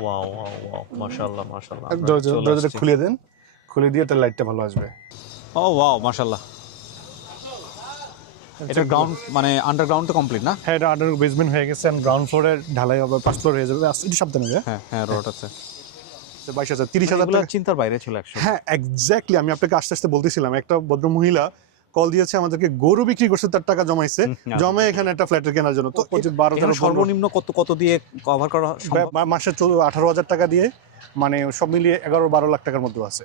Wow wow wow, মাশাআল্লাহ মাশাআল্লাহ। দরজাটা খুলে দেন, খুলে দিয়ে তার লাইটটা ভালো আসবে। ও ওয়াও মাশাআল্লাহ। এটা গ্রাউন্ড মানে আন্ডারগ্রাউন্ড তো কমপ্লিট না? হ্যাঁ, এটা আন্ডার বেসমেন্ট হয়ে গেছে, গ্রাউন্ড ফ্লোরের ঢালাই হবে, 5 ফ্লোর হয়ে যাবে। একটু সাবধানে হবে। হ্যাঁ হ্যাঁ, রোড আছে। 22,000 30,000 এগুলো টাকা। চিন্তার বাইরে ছিল 100। হ্যাঁ এক্স্যাক্টলি, আমি আপনাকে আস্তে আস্তে বলতেছিলাম, একটা ভদ্র মহিলা কল দিয়েছে আমাদেরকে, গরু বিক্রি করছে, তার টাকা জমাইছে, জমে এখানে একটা ফ্ল্যাটের কেনার জন্য। তো 12,000 সর্বনিম্ন কত দিয়ে কভার করা সম্ভব? মাসে 18,000 টাকা দিয়ে, মানে সব মিলিয়ে 11-12 লাখ টাকার মধ্যে আছে।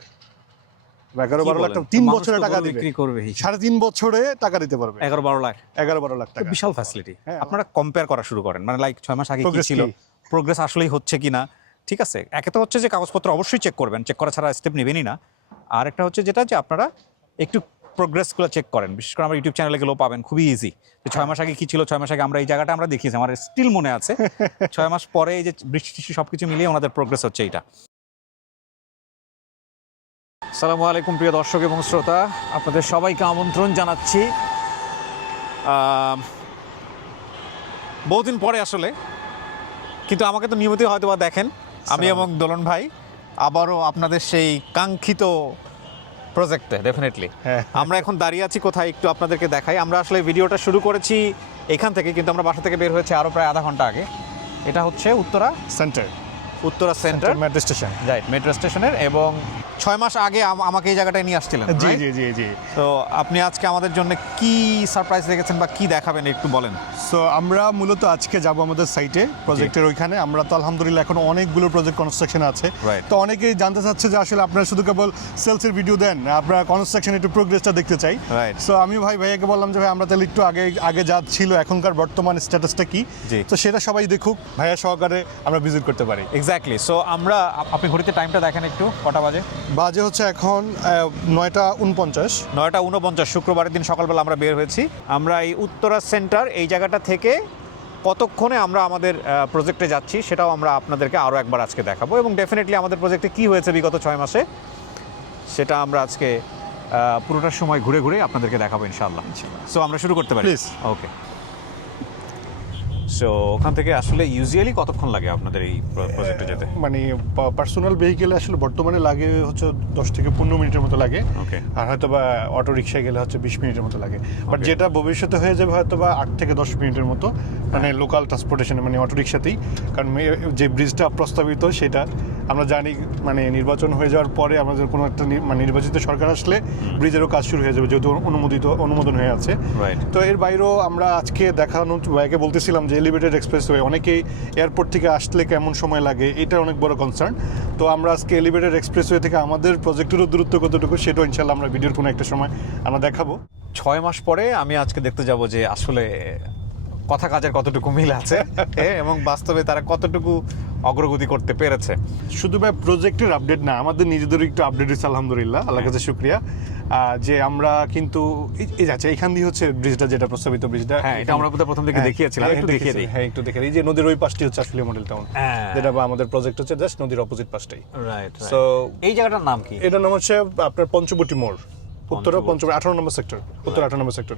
11-12 লাখ টাকা 3 বছরে টাকা দিবে, বিক্রি করবে 3.5 বছরে টাকা দিতে পারবে। 11-12 লাখ, 11-12 লাখ টাকা, বিশাল ফ্যাসিলিটি। হ্যাঁ, আপনারা কম্পেয়ার করা শুরু করেন, মানে লাইক 6 মাস আগে কি Progress ছিল, কি? প্রোগ্রেস আসলেই হচ্ছে কিনা। ঠিক আছে, একে তো হচ্ছে যে কাগজপত্র অবশ্যই চেক করবেন, চেক করা ছাড়া স্টেপ নেবেনই না। আর একটা হচ্ছে যেটা যে আপনারা একটু প্রোগ্রেসগুলো চেক করেন, বিশেষ করে আমার ইউটিউব চ্যানেলে গেলেও পাবেন, খুবই ইজি। যে 6 মাস আগে কি ছিল, 6 মাস আগে আমরা এই জায়গাটা আমরা দেখিয়েছি, আমার স্টিল মনে আছে। 6 মাস পরে এই যে বৃষ্টি টিষ্টি সবকিছু মিলিয়ে ওনাদের প্রোগ্রেস হচ্ছে এইটা। আসসালামু আলাইকুম প্রিয় দর্শক এবং শ্রোতা, আপনাদের সবাইকে আমন্ত্রণ জানাচ্ছি বহুদিন পরে আসলে, কিন্তু আমাকে তো নিয়মিত হয়তো বা দেখেন, আমি এবং দোলন ভাই আবারও আপনাদের সেই কাঙ্ক্ষিত প্রজেক্টে ডেফিনেটলি। হ্যাঁ। আমরা এখন দাঁড়িয়ে আছি কোথায় একটু আপনাদেরকে দেখাই। আমরা আসলে ভিডিওটা শুরু করেছি এখান থেকে, কিন্তু আমরা বাসা থেকে বের হয়েছে আরও প্রায় আধা ঘন্টা আগে। এটা হচ্ছে Uttara centre metro station, right, metro স্টেশনের। এবং 6 মাস আগে আমাকে এই জায়গাটায় নিয়ে আসছিলেন। জি right? জি জি জি। তো আপনি আজকে আমাদের জন্য কি সারপ্রাইজ রেখেছেন বা কি দেখাবেন একটু বলেন। সো আমরা মূলত আজকে যাব আমাদের সাইটে, প্রজেক্টের ওইখানে। আমরা তো আলহামদুলিল্লাহ এখন অনেকগুলো প্রজেক্ট কনস্ট্রাকশন আছে। Right. তো অনেকেই জানতে চাচ্ছে যে আসলে আপনারা শুধু কেবল সেলসের ভিডিও দেন, আপনারা কনস্ট্রাকশন একটু প্রোগ্রেসটা দেখতে চাই। Right. সো আমি ভাইয়াকে বললাম যে ভাই আমরা তাহলে একটু আগে যা ছিল এখনকার বর্তমান স্ট্যাটাসটা কি, জি। তো সেটা সবাই দেখুক, ভাইয়া সহকারে আমরা ভিজিট করতে পারি। এক্স্যাক্টলি। সো আপনি ঘড়িতে টাইমটা দেখেন একটু, কটা বাজে? বাজে হচ্ছে এখন 9:49। 9:49, শুক্রবারের দিন সকালবেলা আমরা বের হয়েছি। আমরা এই উত্তরা সেন্টার এই জায়গাটা থেকে কতক্ষণে আমরা আমাদের প্রজেক্টে যাচ্ছি সেটাও আমরা আপনাদেরকে আরও একবার আজকে দেখাবো। এবং ডেফিনেটলি আমাদের প্রজেক্টে কী হয়েছে বিগত 6 মাসে সেটা আমরা আজকে পুরোটার সময় ঘুরে ঘুরে আপনাদেরকে দেখাবো ইনশাআল্লাহ। সো আমরা শুরু করতে পারি? Please. ওকে। সো ওখান থেকে আসলে ইউজুয়ালি কতক্ষণ লাগে আপনাদের এই প্রজেক্টে যেতে? মানে পার্সোনাল ভেহিকেলে আসলে বর্তমানে লাগে হচ্ছে 10 থেকে 15 মিনিটের মতো লাগে। Okay. আর হয়তো বা অটো রিক্সায় গেলে হচ্ছে 20 মিনিটের মতো লাগে। But Okay. যেটা ভবিষ্যতে হয়ে যাবে হয়তো বা 8 থেকে 10 মিনিটের মতো, মানে লোকাল ট্রান্সপোর্টেশনে, মানে অটো রিক্সাতেই। কারণ যে ব্রিজটা প্রস্তাবিত সেটা আমরা জানি, মানে নির্বাচন হয়ে যাওয়ার পরে আমাদের কোনো একটা মানে নির্বাচিত সরকার আসলে ব্রিজেরও কাজ শুরু হয়ে যাবে, যেহেতু অনুমোদন হয়ে আছে। Right. তো এর বাইরেও আমরা আজকে দেখানোর ভাইকে বলতেছিলাম যে এলিভেটেড এক্সপ্রেসওয়ে, অনেকেই এয়ারপোর্ট থেকে আসলে কেমন সময় লাগে, এটা অনেক বড় কনসার্ন। তো আমরা আজকে এলিভেটেড এক্সপ্রেসওয়ে থেকে আমাদের প্রজেক্টেরও দূরত্ব কতটুকু সেটাও ইনশাল্লাহ আমরা ভিডিওর কোনো একটা সময় আমরা দেখাবো। 6 মাস পরে আমি আজকে দেখতে যাব যে আসলে কথা কাজের কতটুকু মিল আছে এবং বাস্তবে তারা কতটুকু অগ্রগতি করতে পেরেছে। শুধু ভাই প্রজেক্টের আপডেট না, আমাদের নিজেদেরও একটু আপডেট হচ্ছে আলহামদুলিল্লাহ, আল্লাহ কাছে শুক্রিয়া। যে আমরা কিন্তু এই যাচ্ছে এখান দিয়ে হচ্ছে ব্রিজটা, যেটা প্রস্তাবিত ব্রিজটা, হ্যাঁ, এটা আমরা প্রথম দিকে দেখিয়েছিলাম, একটু দেখিয়ে দিই। হ্যাঁ একটু দেখে দিই। যে নদীর ওই পাশটি হচ্ছে আসলে মডেল টাউন, যেটা বা আমাদের প্রজেক্ট হচ্ছে জাস্ট নদীর অপোজিট পাশটাই। রাইট। সো এই জায়গাটার নাম কি? এটার নাম হচ্ছে আপনার পঞ্চবটি মোড়, উত্তরা 18 নম্বর সেক্টর, উত্তর 18 নম্বর সেক্টর।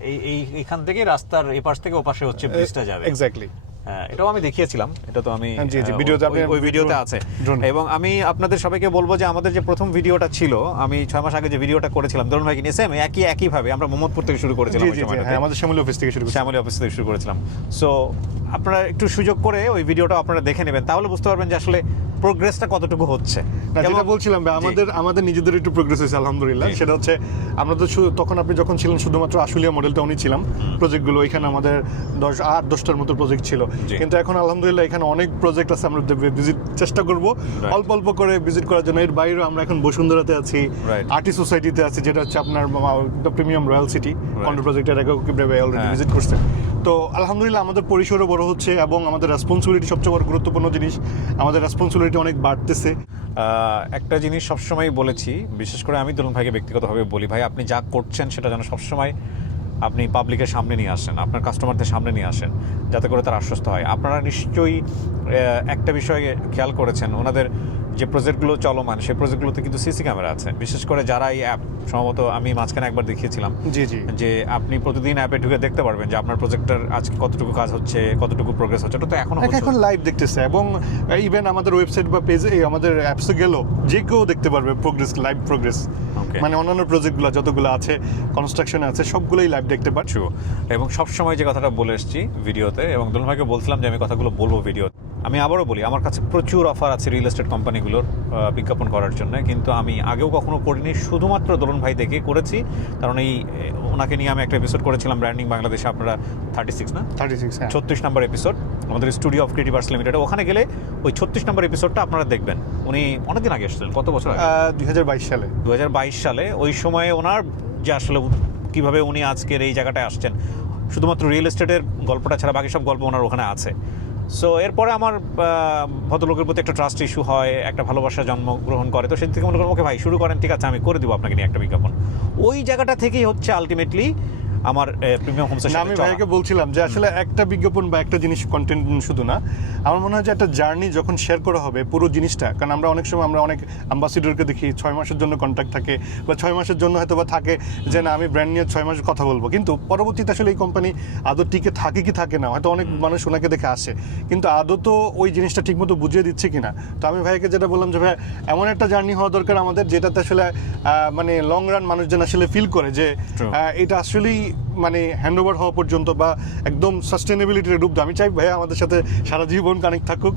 এইখান থেকে রাস্তার এই পাশ থেকে ও পাশে হচ্ছে ব্রিজটা যাবে। এক্স্যাক্টলি। হ্যাঁ, এটাও আমি দেখিয়েছিলাম, এটা তো আমি জি জি, ভিডিওতে ওই ভিডিওতে আছে। এবং আমি আপনাদের সবাইকে বলবো যে আমাদের যে প্রথম ভিডিওটা ছিল, আমি 6 মাস আগে যে ভিডিওটা করেছিলাম দোলন ভাইকে নিয়ে, সেম একইভাবে আমরা মোহাম্মদপুর থেকে শুরু করেছিলাম। জি জি, হ্যাঁ আমাদের শ্যামলী অফিস থেকে শুরু করেছি। শ্যামলী অফিস থেকে শুরু করেছিলাম। সো আপনারা একটু সুযোগ করে ওই ভিডিওটা আপনারা দেখে নেবেন, তাহলে বুঝতে পারবেন যে আসলে প্রোগ্রেসটা কতটুকু হচ্ছে। যেটা বলছিলাম ভাই, আমাদের নিজেদের একটু প্রোগ্রেস হয়েছে আলহামদুলিল্লাহ। সেটা হচ্ছে আমরা তো তখন আপনি যখন ছিলেন শুধুমাত্র আশুলিয়া মডেল টাউনই ছিলাম, প্রজেক্টগুলো এখানে আমাদের 10-10টার মতো প্রজেক্ট ছিল। কিন্তু এখন আলহামদুলিল্লাহ এখানে অনেক প্রজেক্ট আছে, আমরা ভিজিট চেষ্টা করব অল্প অল্প করে ভিজিট করার জন্য। এর বাইরেও আমরা এখন বসুন্ধরাতে আছি, আর্টি সোসাইটিতে আছি, যেটা হচ্ছে আপনার প্রিমিয়াম রয়্যাল সিটি কন্ট্রো প্রজেক্টের আগে অলরেডি ভিজিট করছে। তো আলহামদুলিল্লাহ আমাদের পরিসরও বড় হচ্ছে এবং আমাদের রেসপন্সিবিলিটি সবচেয়ে বড় গুরুত্বপূর্ণ জিনিস, আমাদের রেসপন্সিবিলিটি অনেক বাড়তেছে। একটা জিনিস সবসময় বলেছি, বিশেষ করে আমি দোলন ভাইকে ব্যক্তিগতভাবে বলি, ভাই আপনি যা করছেন সেটা যেন সবসময় আপনি পাবলিকের সামনে নিয়ে আসেন, আপনার কাস্টমারদের সামনে নিয়ে আসেন, যাতে করে তারা আশ্বস্ত হয়। আপনারা নিশ্চয়ই একটা বিষয় খেয়াল করেছেন, ওনাদের যে প্রজেক্টগুলো চলমান সেই প্রজেক্টগুলোতে কিন্তু সিসি ক্যামেরা আছে। বিশেষ করে যারা এই অ্যাপ, সম্ভবত আমি মাঝখানে একবার দেখিয়েছিলাম জি জি, যে আপনি প্রতিদিন অ্যাপে ঢুকে দেখতে পারবেন যে আপনার প্রজেক্টটার আজকে কতটুকু কাজ হচ্ছে, কতটুকু প্রোগ্রেস হচ্ছে। ওটা তো এখন লাইভ দেখতেছে, এবং ইভেন আমাদের ওয়েবসাইট বা পেজে আমাদের অ্যাপসে গেলেও যে কেউ দেখতে পারবে প্রোগ্রেস, লাইভ প্রোগ্রেস। মানে অন্যান্য প্রজেক্টগুলো যতগুলো আছে, কনস্ট্রাকশনে আছে, সবগুলোই লাইভ দেখতে পাচ্ছো। এবং সবসময় যে কথাটা বলে এসেছি ভিডিওতে, এবং দুলন ভাইকে বলছিলাম যে আমি কথাগুলো বলবো ভিডিওতে, আমি আবারও বলি, আমার কাছে প্রচুর অফার আছে রিয়েল এস্টেট কোম্পানিগুলোর বিজ্ঞাপন করার জন্য, কিন্তু আমি আগেও কখনো করিনি, শুধুমাত্র দুলন ভাই দেখে করেছি। কারণ এই ওনাকে নিয়ে আমি একটা এপিসোড করেছিলাম ব্র্যান্ডিং বাংলাদেশে, আপনারা 36 না 36 নম্বর এপিসোড আমাদের studio of creative arts limited. ওখানে গেলে ওই 36 নম্বর এপিসোডটা আপনারা দেখবেন। উনি অনেকদিন আগে এসেছিলেন, কত বছর আগে? 2022 সালে। ওই সময়ে ওনার যে আসলে কীভাবে উনি আজকের এই জায়গাটায় আসছেন, শুধুমাত্র রিয়েল এস্টেটের গল্পটা ছাড়া বাকি সব গল্প ওনার ওখানে আছে। সো এরপরে আমার ভদ্রলোকের প্রতি একটা ট্রাস্ট ইস্যু হয়, একটা ভালোবাসা জন্মগ্রহণ করে। তো সেই থেকে মনে করেন ওকে ভাই শুরু করেন, ঠিক আছে আমি করে দিব আপনাকে নিয়ে একটা বিজ্ঞাপন। ওই জায়গাটা থেকেই হচ্ছে আলটিমেটলি আমার প্রিমিয়াম হোমসের সাথে। আমি ভাইকে বলছিলাম যে আসলে একটা বিজ্ঞাপন বা একটা জিনিস কন্টেন্ট শুধু না, আমার মনে হয় যে একটা জার্নি যখন শেয়ার করা হবে পুরো জিনিসটা, কারণ আমরা অনেক সময় আমরা অনেক অ্যাম্বাসিডরকে দেখি 6 মাসের জন্য কন্ট্যাক্ট থাকে, বা 6 মাসের জন্য হয়তো বা থাকে যে না আমি ব্র্যান্ড নিয়ে 6 মাস কথা বলবো, কিন্তু পরবর্তীতে আসলে এই কোম্পানি আদৌ টিকে থাকে কি থাকে না, হয়তো অনেক মানুষ ওনাকে দেখে আসে, কিন্তু আদৌ তো ওই জিনিসটা ঠিকমতো বুঝিয়ে দিচ্ছে কিনা। তো আমি ভাইকে যেটা বললাম যে ভাই এমন একটা জার্নি হওয়া দরকার আমাদের, যেটাতে আসলে মানে লং রান মানুষজন আসলে ফিল করে যে এটা আসলেই মানে হ্যান্ডওভার হওয়া পর্যন্ত বা একদম সাস্টেনেবিলিটির রূপ। আমি চাই ভাইয়া আমাদের সাথে সারা জীবন কানেক্ট থাকুক,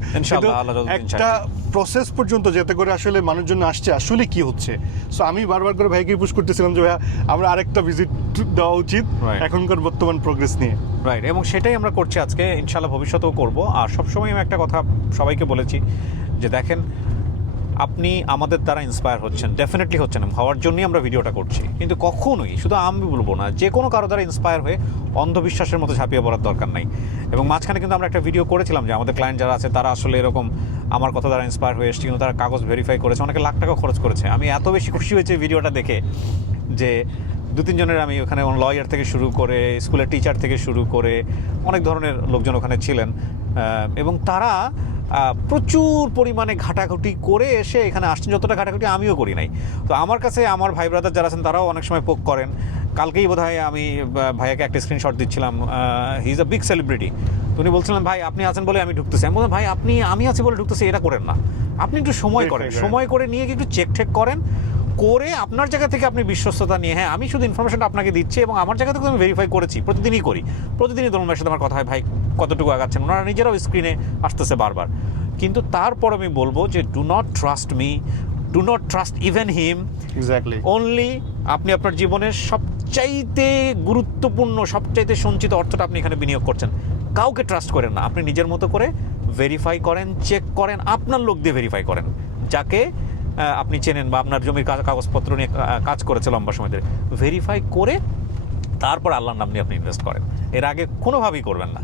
একটা প্রসেস পর্যন্ত যেতে করে আসলে মানুষজন আসছে আসলে কি হচ্ছে। সো আমি বারবার করে ভাইকে পুশ করতেছিলাম যে ভাইয়া আমরা আরেকটা ভিজিট দেওয়া উচিত এখনকার বর্তমান প্রোগ্রেস নিয়ে। রাইট, এবং সেটাই আমরা করছি আজকে, ইনশাআল্লাহ ভবিষ্যতেও করব। আর সবসময় আমি একটা কথা সবাইকে বলেছি যে দেখেন, আপনি আমাদের দ্বারা ইন্সপায়ার হচ্ছেন, ডেফিনেটলি হচ্ছেন, হওয়ার জন্যই আমরা ভিডিওটা করছি, কিন্তু কখনোই শুধু আমি বলবো না, যে কোনো কারো দ্বারা ইন্সপায়ার হয়ে অন্ধবিশ্বাসের মতো ঝাঁপিয়ে পড়ার দরকার নাই। এবং মাঝখানে কিন্তু আমরা একটা ভিডিও করেছিলাম যে আমাদের ক্লায়েন্ট যারা আছে তারা আসলে এরকম আমার কথা দ্বারা ইন্সপায়ার হয়ে এসেছে, কিন্তু তারা কাগজ ভেরিফাই করেছে, অনেকে লাখ টাকা খরচ করেছে। আমি এত বেশি খুশি হয়েছে ভিডিওটা দেখে যে 2-3 জনের, আমি ওখানে লয়ার থেকে শুরু করে স্কুলের টিচার থেকে শুরু করে অনেক ধরনের লোকজন ওখানে ছিলেন, এবং তারা প্রচুর পরিমাণে ঘাটাঘুটি করে এসে এখানে আসছেন, যতটা ঘাটাঘুটি আমিও করি নাই। তো আমার কাছে আমার ভাই ব্রাদার যারা আছেন তারাও অনেক সময় পোক করেন। কালকেই বোধহয় আমি ভাইয়াকে একটা স্ক্রিনশট দিচ্ছিলাম, he is a big celebrity. তো উনি বলছিলেন ভাই আপনি আছেন বলে আমি ঢুকতেছি। আমি বললাম ভাই আমি আছি বলে ঢুকতেছি এটা করেন না, আপনি একটু সময় করেন, সময় করে নিয়ে একটু চেক ঠেক করেন, করে আপনার জায়গা থেকে আপনি বিশ্বস্ততা নিয়ে, হ্যাঁ আমি শুধু ইনফরমেশনটা আপনাকে দিচ্ছি এবং আমার জায়গা থেকে আমি ভেরিফাই করেছি, প্রতিদিনই করি, প্রতিদিনই দুলন ভাইয়ের সাথে আমার কথা হয় ভাই কতটুকু আগাচ্ছেন, ওনারা নিজেরাও স্ক্রিনে আসতেছে বারবার। কিন্তু তারপর আমি বলবো যে do not trust me, do not trust even him. Exactly, only আপনি আপনার জীবনের সবচাইতে গুরুত্বপূর্ণ, সবচাইতে সঞ্চিত অর্থটা আপনি এখানে বিনিয়োগ করছেন, কাউকে ট্রাস্ট করেন না। আপনি নিজের মতো করে ভেরিফাই করেন, চেক করেন, আপনার লোক দিয়ে ভেরিফাই করেন, যাকে আপনি চেনেন বা আপনার জমির কাগজপত্র নিয়ে কাজ করেছে লম্বা সময় ধরে, ভেরিফাই করে তারপর আল্লাহর নাম নিয়ে আপনি ইনভেস্ট করেন। এর আগে কোনোভাবেই করবেন না।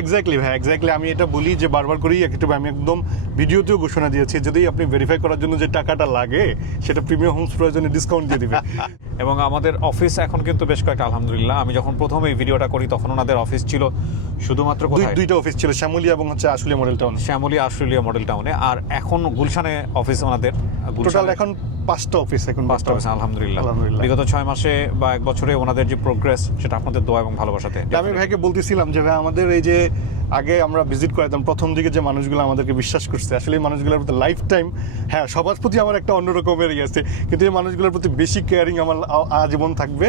এক্স্যাক্টলি ভাই, এক্স্যাক্টলি। আমি এটা বলি যে বারবার করেই আমি একদম ভিডিওতেও ঘোষণা দিয়েছি, যদি আপনি ভেরিফাই করার জন্য যে টাকাটা লাগে সেটা প্রিমিয়াম হোমস প্রয়োজনে ডিসকাউন্ট দিয়ে দিবে। এবং আমাদের অফিস এখন কিন্তু বেশ কয়েকটা, আলহামদুলিল্লাহ। আমি যখন প্রথম এই ভিডিওটা করি তখন ওনাদের অফিস ছিল শুধুমাত্র দুইটা অফিস ছিল, শ্যামলিয়া এবং Ashulia model town. Shyamlia Ashulia model টাউনে, আর এখন গুলশানে অফিস ওনাদের। টোটাল এখন 5টা অফিস, এখন 5টা অফিস, আলহামদুলিল্লাহ। বিগত 6 মাসে বা 1 বছরে ওনাদের যে প্রোগ্রেস, সেটা আপনাদের দোয়া এবং ভালোবাসাতে। আমি ভাইকে বলতেছিলাম যে ভাই আমাদের এই যে আগে আমরা ভিজিট করাতাম, প্রথম দিকে যে মানুষগুলো আমাদেরকে বিশ্বাস করছে, আসলে এই মানুষগুলোর প্রতি লাইফ টাইম, হ্যাঁ সবার প্রতি আমার একটা অন্যরকমের আছে, কিন্তু এই মানুষগুলোর প্রতি বেশি কেয়ারিং আমার আজীবন থাকবে।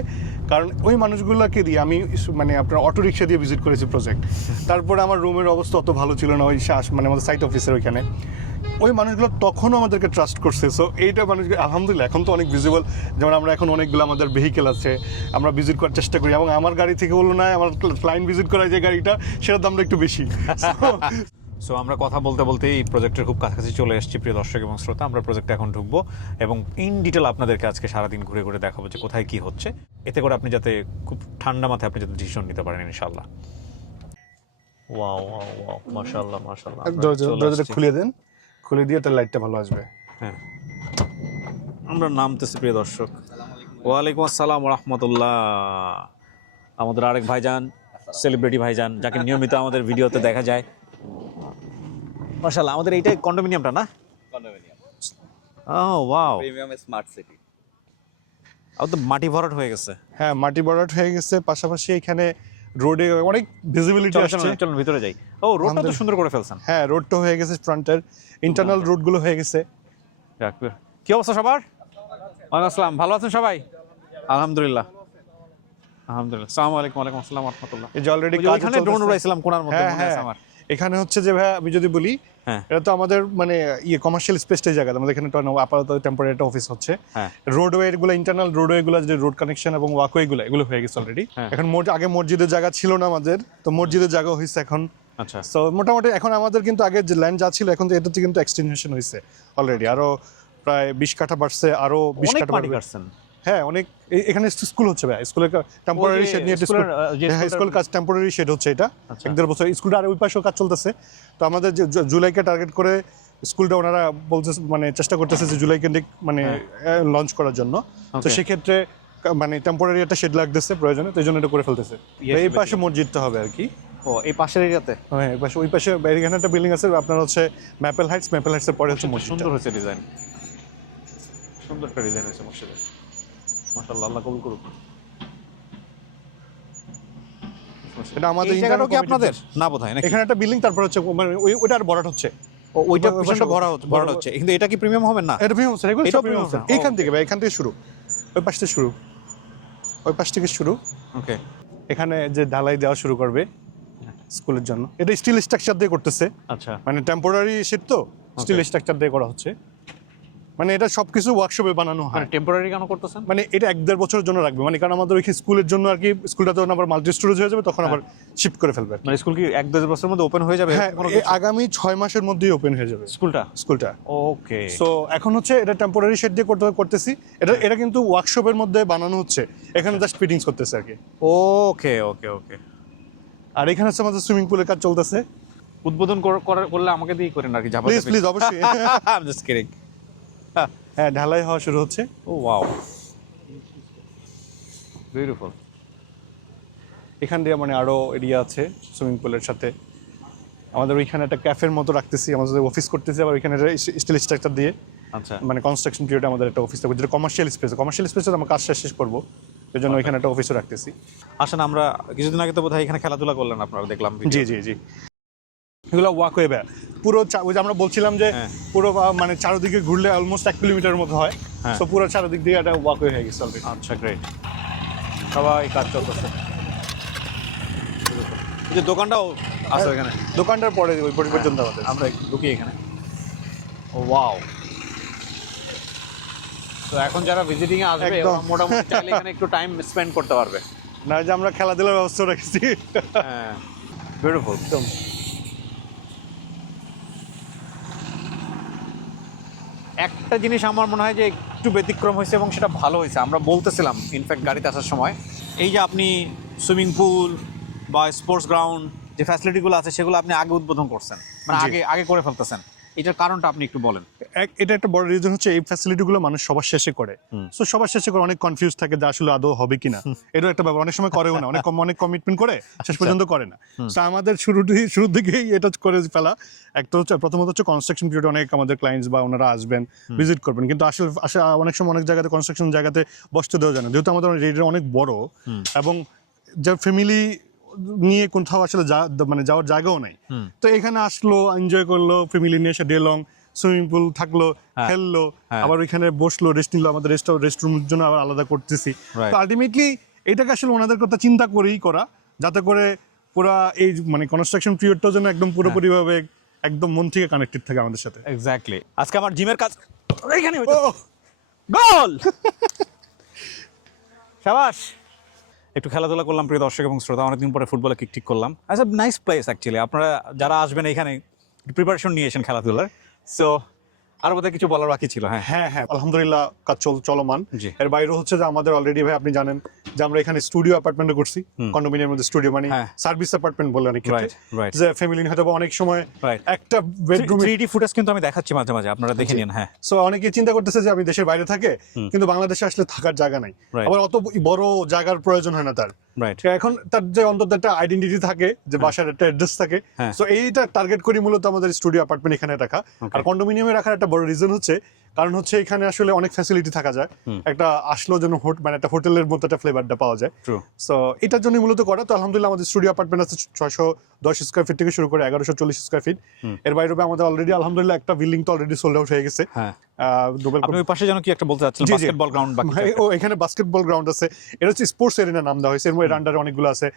কারণ ওই মানুষগুলোকে দিয়ে আমি মানে আপনার অটো রিক্সা দিয়ে ভিজিট করেছি প্রজেক্ট, তারপরে আমার রুমের অবস্থা অত ভালো ছিল না ওই মানে আমাদের সাইট অফিসের ওইখানে, ওই মানুষগুলো তখনও আমাদেরকে ট্রাস্ট করছে। সো এইটা মানুষগুলো আলহামদুলিল্লাহ এখন তো অনেক ভিজিবল, যেমন আমরা এখন অনেকগুলো আমাদের ভেহিকেল আছে, আমরা ভিজিট করার চেষ্টা করি, এবং আমার গাড়ি থেকে বললো না আমার ক্লায়েন্ট ভিজিট করার যে গাড়িটা সেটার দামটা একটু বেশি। সো আমরা কথা বলতে বলতে এই প্রজেক্টের খুব কাছাকাছি চলে এসেছি প্রিয় দর্শক এবং শ্রোতা। আমরা প্রজেক্টে এখন ঢুকবো এবং ইন ডিটেল আপনাদেরকে আজকে সারাদিন ঘুরে ঘুরে দেখাবো যে কোথায় কি হচ্ছে, এতে করে আপনি যাতে খুব ঠান্ডা মাথায় আপনি যাতে ডিসিশন নিতে পারেন ইনশাআল্লাহ। ওয়াও ওয়াও ওয়াও, মাশাআল্লাহ মাশাআল্লাহ। দরজাটা খুলে দেন, খুলে দিয়ে তার লাইটটা ভালো আসবে। হ্যাঁ, আমরা নামতেছি প্রিয় দর্শক। ওয়ালাইকুম আসসালাম রহমতুল্লাহ। আমাদের আরেক ভাইজান, সেলিব্রিটি ভাইজান, যাকে নিয়মিত আমাদের ভিডিওতে দেখা যায়। মাশাআল্লাহ, আমাদের এইটাই কন্ডোমিনিয়ামটা না? কন্ডোমিনিয়াম ও ওয়াও, প্রিমিয়াম স্মার্ট সিটি। আর তো মাটি ভরাট হয়ে গেছে। হ্যাঁ, মাটি ভরাট হয়ে গেছে, পাশাপাশি এখানে রোডে অনেক ভিজিবিলিটি আসছে। চলুন ভিতরে যাই। ও, রোডটা তো সুন্দর করে ফেলছেন। হ্যাঁ, রোডটা হয়ে গেছে, ফ্রন্টের ইন্টারনাল রোডগুলো হয়ে গেছে। যাক, কি অবস্থা সবার? ওয়ালাইকুম আসসালাম, ভালো আছেন সবাই? আলহামদুলিল্লাহ আলহামদুলিল্লাহ। আসসালামু আলাইকুম। ওয়ালাইকুম আসসালাম ওয়া রাহমাতুল্লাহ। এই যে অলরেডি ওই যে ওইখানে ড্রোন উড়াইছিলাম কোণার মধ্যে, মনে আছে আমার। এখানে হচ্ছে যে ভাই আমি যদি বলি, হ্যাঁ। এটা তো আমাদের মানে কমার্শিয়াল স্পেসটাই জায়গা, আমাদের এখানে তো আপাতত টেম্পোরারি একটা অফিস হচ্ছে। হ্যাঁ। রোডওয়ে গুলো, ইন্টারনাল রোডওয়ে গুলো, যে রোড কানেকশন এবং ওয়াকওয়ে গুলো, এগুলো হয়ে গেছে অলরেডি। হ্যাঁ। এখন আগে মসজিদের জায়গা ছিল না আমাদের, তো মসজিদের জায়গা হয়েছে এখন। আচ্ছা, সো মোটামুটি এখন আমাদের কিন্তু আগে যে ল্যান্ড যা ছিল, এখন তো এটাতে কিন্তু এক্সটেনশন হয়েছে অলরেডি, আরো প্রায় 20 কাঠা বাড়ছে, আরো 20 অনেক কাঠা মাটি বাড়বে। কাটছেন। হ্যাঁ, অনেক। এখানে স্কুল হচ্ছে ভাই, স্কুলের টেম্পোরারি শেড নিয়ে স্কুলের, যে হ্যাঁ, স্কুলটার- স্কুল কাজ টেম্পোরারি শেড হচ্ছে এটা। আচ্ছা। 1-1.5 বছর স্কুলটা, আর ওই পাশেও কাজ চলতেছে। তো আমাদের যে জুলাইকে টার্গেট করে স্কুলটা ওনারা বলতে মানে চেষ্টা করতেছে যে জুলাই কেন্দ্রিক মানে লঞ্চ করার জন্য। তো Okay. সেক্ষেত্রে মানে টেম্পোরারি একটা শেড লাগতেছে প্রয়োজনে, তো এই জন্য এটা করে ফেলতেছে। Yes, এই পাশে মসজিদটা হবে আর কি। ও, এই পাশের এরিয়াতে হ্যাঁ, এই পাশে, ওই পাশে এখানে একটা বিল্ডিং আছে আপনার হচ্ছে ম্যাপেল হাইটস এর পরে হচ্ছে মসজিদ। সুন্দর হয়েছে ডিজাইন, সুন্দর একটা ডিজাইন হয়েছে মসজিদের। মাশাআল্লাহ, আল্লাহ কবুল করুক। এটা আমাদের এই জায়গাটাও কি internal আপনাদের? committee- না বোধহয় নাকি? এখানে একটা বিল্ডিং, তারপর হচ্ছে মানে ওইটা আর ভরাট হচ্ছে। ওইটা ওই পিছনটা পাশে- ভরাট হচ্ছে, কিন্তু এটা কি প্রিমিয়াম হবে না? এটা প্রিমিয়াম স্যার, এগুলো এটাও সব প্রিমিয়াম premium, স্যার। এখান okay. থেকে ভাই, এখান থেকে শুরু, ওই পাশ থেকে শুরু, ওই পাশ থেকে শুরু। ওকে, এখানে যে ঢালাই দেওয়া শুরু করবে স্কুলের জন্য, এটা স্টিল স্ট্রাকচার দিয়ে করতেছে, আচ্ছা। মানে টেম্পোরারি শিট তো স্টিল স্ট্রাকচার দিয়ে করা হচ্ছে। মানে এটা সবকিছু ওয়ার্কশপে বানানো মানে হয়। টেম্পোরারি কেন করতেছেন? মানে এটা 1-1.5 বছরের জন্য রাখবে, মানে কারণ আমাদের ওই স্কুলের জন্য আর কি, স্কুলটা তখন আবার মাল্টি স্টোরেজ হয়ে যাবে, তখন আবার শিফট করে ফেলবে আর কি। মানে স্কুল কি 1-2 বছরের মধ্যে ওপেন হয়ে যাবে? হ্যাঁ, আগামী 6 মাসের মধ্যেই ওপেন হয়ে যাবে স্কুলটা। ওকে, সো এখন হচ্ছে এটা টেম্পোরারি শেড দিয়ে করতেছি। এটা কিন্তু ওয়ার্কশপের মধ্যে বানানো হচ্ছে, এখানে জাস্ট ফিটিংস করতেছে আর কি। ওকে ওকে ওকে। আর এখানে হচ্ছে আমাদের সুইমিং পুলের কাজ চলতেছে। উদ্বোধন করলে আমাকে দিয়ে করেন আর কি, ঝাপাতে। প্লিজ প্লিজ, অবশ্যই। I am just kidding. হ্যাঁ, ঢালাই হওয়া শুরু হচ্ছে। ও ওয়াও, বিউটিফুল। এখান দিয়ে মানে আরো এরিয়া আছে সুইমিং পুলের সাথে। আমাদের ওইখানে একটা ক্যাফের মতো রাখতেছি, আমাদের অফিস করতেছি, আবার ওইখানে স্টিল স্ট্রাকচার দিয়ে আচ্ছা, মানে কনস্ট্রাকশন পিরিয়ডে আমাদের একটা অফিস থাকবে, যেটা কমার্শিয়াল স্পেসে আমরা কাজ শেষ করবো, এই জন্য ওইখানে একটা অফিসও রাখতেছি। আসেন আমরা কিছুদিন আগে তো বোধহয় এখানে খেলাধুলা করলেন আপনারা, দেখলাম জি video। জি জি, এগুলো ওয়াকওয়ে ব্যা পুরো ওই যে আমরা বলছিলাম যে হ্যাঁ। পুরো মানে চারদিকে ঘুরলে অলমোস্ট 1 কিলোমিটারের মতো হয়। হ্যাঁ। সো পুরো চারদিক দিয়ে একটা ওয়াকওয়ে হয়ে গেছে অলরেডি। আচ্ছা, গ্রেট। সবাই কাজ চলতেছে। এই যে দোকানটাও আছে এখানে, দোকানটার পরে ওই পর্যন্ত আমাদের। আমরা একটু ঢুকি এখানে। ও ওয়াও। তো এখন যারা ভিজিটিং এ আসবে, একদম। ওরা মোটামুটি চাইলে এখানে একটু টাইম স্পেন্ড করতে পারবে। না যে আমরা খেলাধুলার ব্যবস্থা রেখেছি। হ্যাঁ, বিউটিফুল। একদম। একটা জিনিস আমার মনে হয় যে একটু ব্যতিক্রম হয়েছে এবং সেটা ভালো হয়েছে। আমরা বলতেছিলাম ইনফ্যাক্ট গাড়িতে আসার সময়, এই যে আপনি সুইমিং পুল বা স্পোর্টস গ্রাউন্ড যে ফ্যাসিলিটিগুলো আছে সেগুলো আপনি আগে উদ্বোধন করছেন, মানে জি। আগে আগে করে ফেলতেছেন। এটার কারণটা আপনি একটু বলেন। এটা একটা বড় রিজন হচ্ছে এই ফ্যাসিলিটিগুলো মানুষ সবার শেষে করে। সো সবার শেষে করে অনেক কনফিউজ থাকে যে আসলে আদৌ হবে কিনা। এটা একটা ব্যাপার, অনেক সময় করেও না, অনেক কমিটমেন্ট করে শেষ পর্যন্ত করে না। সো আমাদের শুরুর দিকেই এটা করে ফেলা। একটা হচ্ছে প্রথমত হচ্ছে কনস্ট্রাকশন পিরিয়ড, অনেক আমাদের ক্লায়েন্টস বা ওনারা আসবেন, ভিজিট করবেন, কিন্তু আসলে অনেক সময় অনেক জায়গাতে কনস্ট্রাকশন জায়গাতে বসতে দেওয়া যায় না, যেহেতু আমাদের এরিয়া অনেক বড় এবং যা ফ্যামিলি নিয়ে কোথাও আসলে মানে যাওয়ার জায়গাও নাই। তো এখানে আসলো, এনজয় করলো, ফ্যামিলি নিয়ে এসে ডে লং সুইমিং পুল থাকলো, খেললো, আবার ওইখানে বসলো, রেস্ট নিলো। আমাদের রেস্টরুমের জন্য আবার আলাদা করতেছি। তো আলটিমেটলি এটাকে আসলে ওনাদের কথা চিন্তা করেই করা, যাতে করে পুরা এই মানে কনস্ট্রাকশন পিরিয়ডটাও যেন একদম পুরোপুরিভাবে একদম মন থেকে কানেক্টেড থাকে আমাদের সাথে। এক্স্যাক্টলি। আজকে আমার জিমের কাজ এইখানে গোল। শাবাশ। একটু খেলাধুলা করলাম প্রিয় দর্শক এবং শ্রোতা, অনেকদিন পরে ফুটবলে কিক ঠিক করলাম। আচ্ছা, নাইস প্লেস অ্যাকচুয়ালি। আপনারা যারা আসবেন এখানে প্রিপারেশন নিয়ে এসেন খেলাধুলার। সো আর বোধহয় কিছু বলার বাকি ছিল। হ্যাঁ হ্যাঁ হ্যাঁ, আলহামদুলিল্লাহ কাজ চলমান। জি। এর বাইরে হচ্ছে যে আমাদের অলরেডি ভাই আপনি জানেন যে আমরা এখানে স্টুডিও অ্যাপার্টমেন্টে করছি, কন্ডোমিনিয়ামের মধ্যে স্টুডিও মানে হ্যাঁ। সার্ভিস অ্যাপার্টমেন্ট বলে অনেক ক্ষেত্রে, রাইট যে ফ্যামিলি হয়তো বা অনেক সময় রাইট। একটা বেডরুম। 3D ফুটেজ কিন্তু আমি দেখাচ্ছি মাঝে মাঝে, আপনারা দেখে নিন। হ্যাঁ সো অনেকে চিন্তা করতেছে যে আমি দেশের বাইরে থাকে কিন্তু বাংলাদেশে আসলে থাকার জায়গা নাই, Right. আবার অত বড় জায়গার প্রয়োজন হয় না তার। রাইট তো এখন তার যে অন্তত একটা আইডেন্টিটি থাকে, যে বাসার একটা অ্যাড্রেস থাকে, হ্যাঁ। সো এইটা টার্গেট করি মূলত আমাদের স্টুডিও অ্যাপার্টমেন্ট এখানে রাখা। আর কন্ডোমিনিয়ামে রাখার একটা বড় রিজন হচ্ছে কারণ হচ্ছে এখানে আসলে অনেক ফ্যাসিলিটি থাকা যায়, একটা আসলো যেন মানে একটা হোটেলের মতো একটা ফ্লেভারটা পাওয়া যায়। ট্রু। সো এটার জন্য মূলত করা। তো আলহামদুলিল্লাহ আমাদের স্টুডিও অ্যাপার্টমেন্ট আছে 610 স্কয়ার ফিট থেকে শুরু করে 1140 স্কয়ার ফিট। এর বাইরে আমাদের অলরেডি আলহামদুলিল্লাহ একটা বিল্ডিং তো অলরেডি সোল্ড আউট হয়ে গেছে। হ্যাঁ, দুবেল আপনি ওই পাশে যেন কি একটা বলতে চাচ্ছিলেন, জি, জি। বাস্কেটবল গ্রাউন্ড বাকি হ্যাঁ, ও এখানে বাস্কেটবল গ্রাউন্ড আছে, এটা হচ্ছে স্পোর্টস এরিয়া নাম দেওয়া হয়েছে। এর মধ্যে আন্ডারে অনেকগুলো আছে,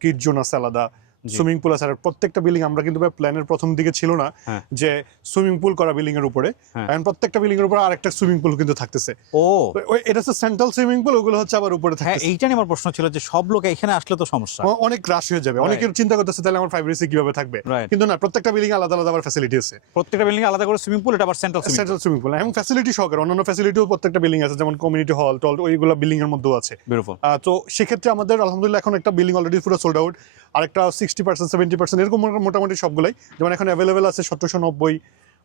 কিড জোন আছে আলাদা, সুইমিং পুল আছে। আর প্রত্যেকটা বিল্ডিং আমরা কিন্তু প্ল্যানের প্রথম দিকে ছিল না হ্যাঁ। যে সুইমিং পুল করা বিল্ডিং এর উপরে, এখন প্রত্যেকটা বিল্ডিং এর উপরে আরেকটা সুইমিং পুল কিন্তু থাকতেছে। ও এটা হচ্ছে সেন্ট্রাল সুইমিং পুল, ওগুলো হচ্ছে আবার উপরে হ্যাঁ, থাকতেছে। এইটা নিয়ে আমার প্রশ্ন ছিল যে সব লোক এখানে আসলে তো সমস্যা। অনেক রাশ হয়ে যাবে, অনেকের চিন্তা করতেছে তাহলে আমার প্রাইভেসি কিভাবে থাকবে, Right. কিন্তু না, প্রত্যেকটা বিল্ডিং আলাদা আলাদা আবার ফ্যাসিলিটি আছে। প্রত্যেকটা বিল্ডিং আলাদা করে সুইমিং পুল, এটা আবার central swimming central swimming pool এবং ফ্যাসিলিটি সহকারে অন্যান্য ফ্যাসিলিটিও প্রত্যেকটা বিল্ডিং আছে, যেমন কমিউনিটি হল টল, ওইগুলো বিল্ডিং এর মধ্যেও আছে। বিউটিফুল। তো সেক্ষেত্রে আমাদের আলহামদুলিল্লাহ এখন একটা বিল্ডিং অলরেডি পুরো সোল্ড আউট, আর একটা 60% 70% এরকম মোটামুটি সবগুলাই, যেমন এখন অ্যাভেলেবেল আছে 1790,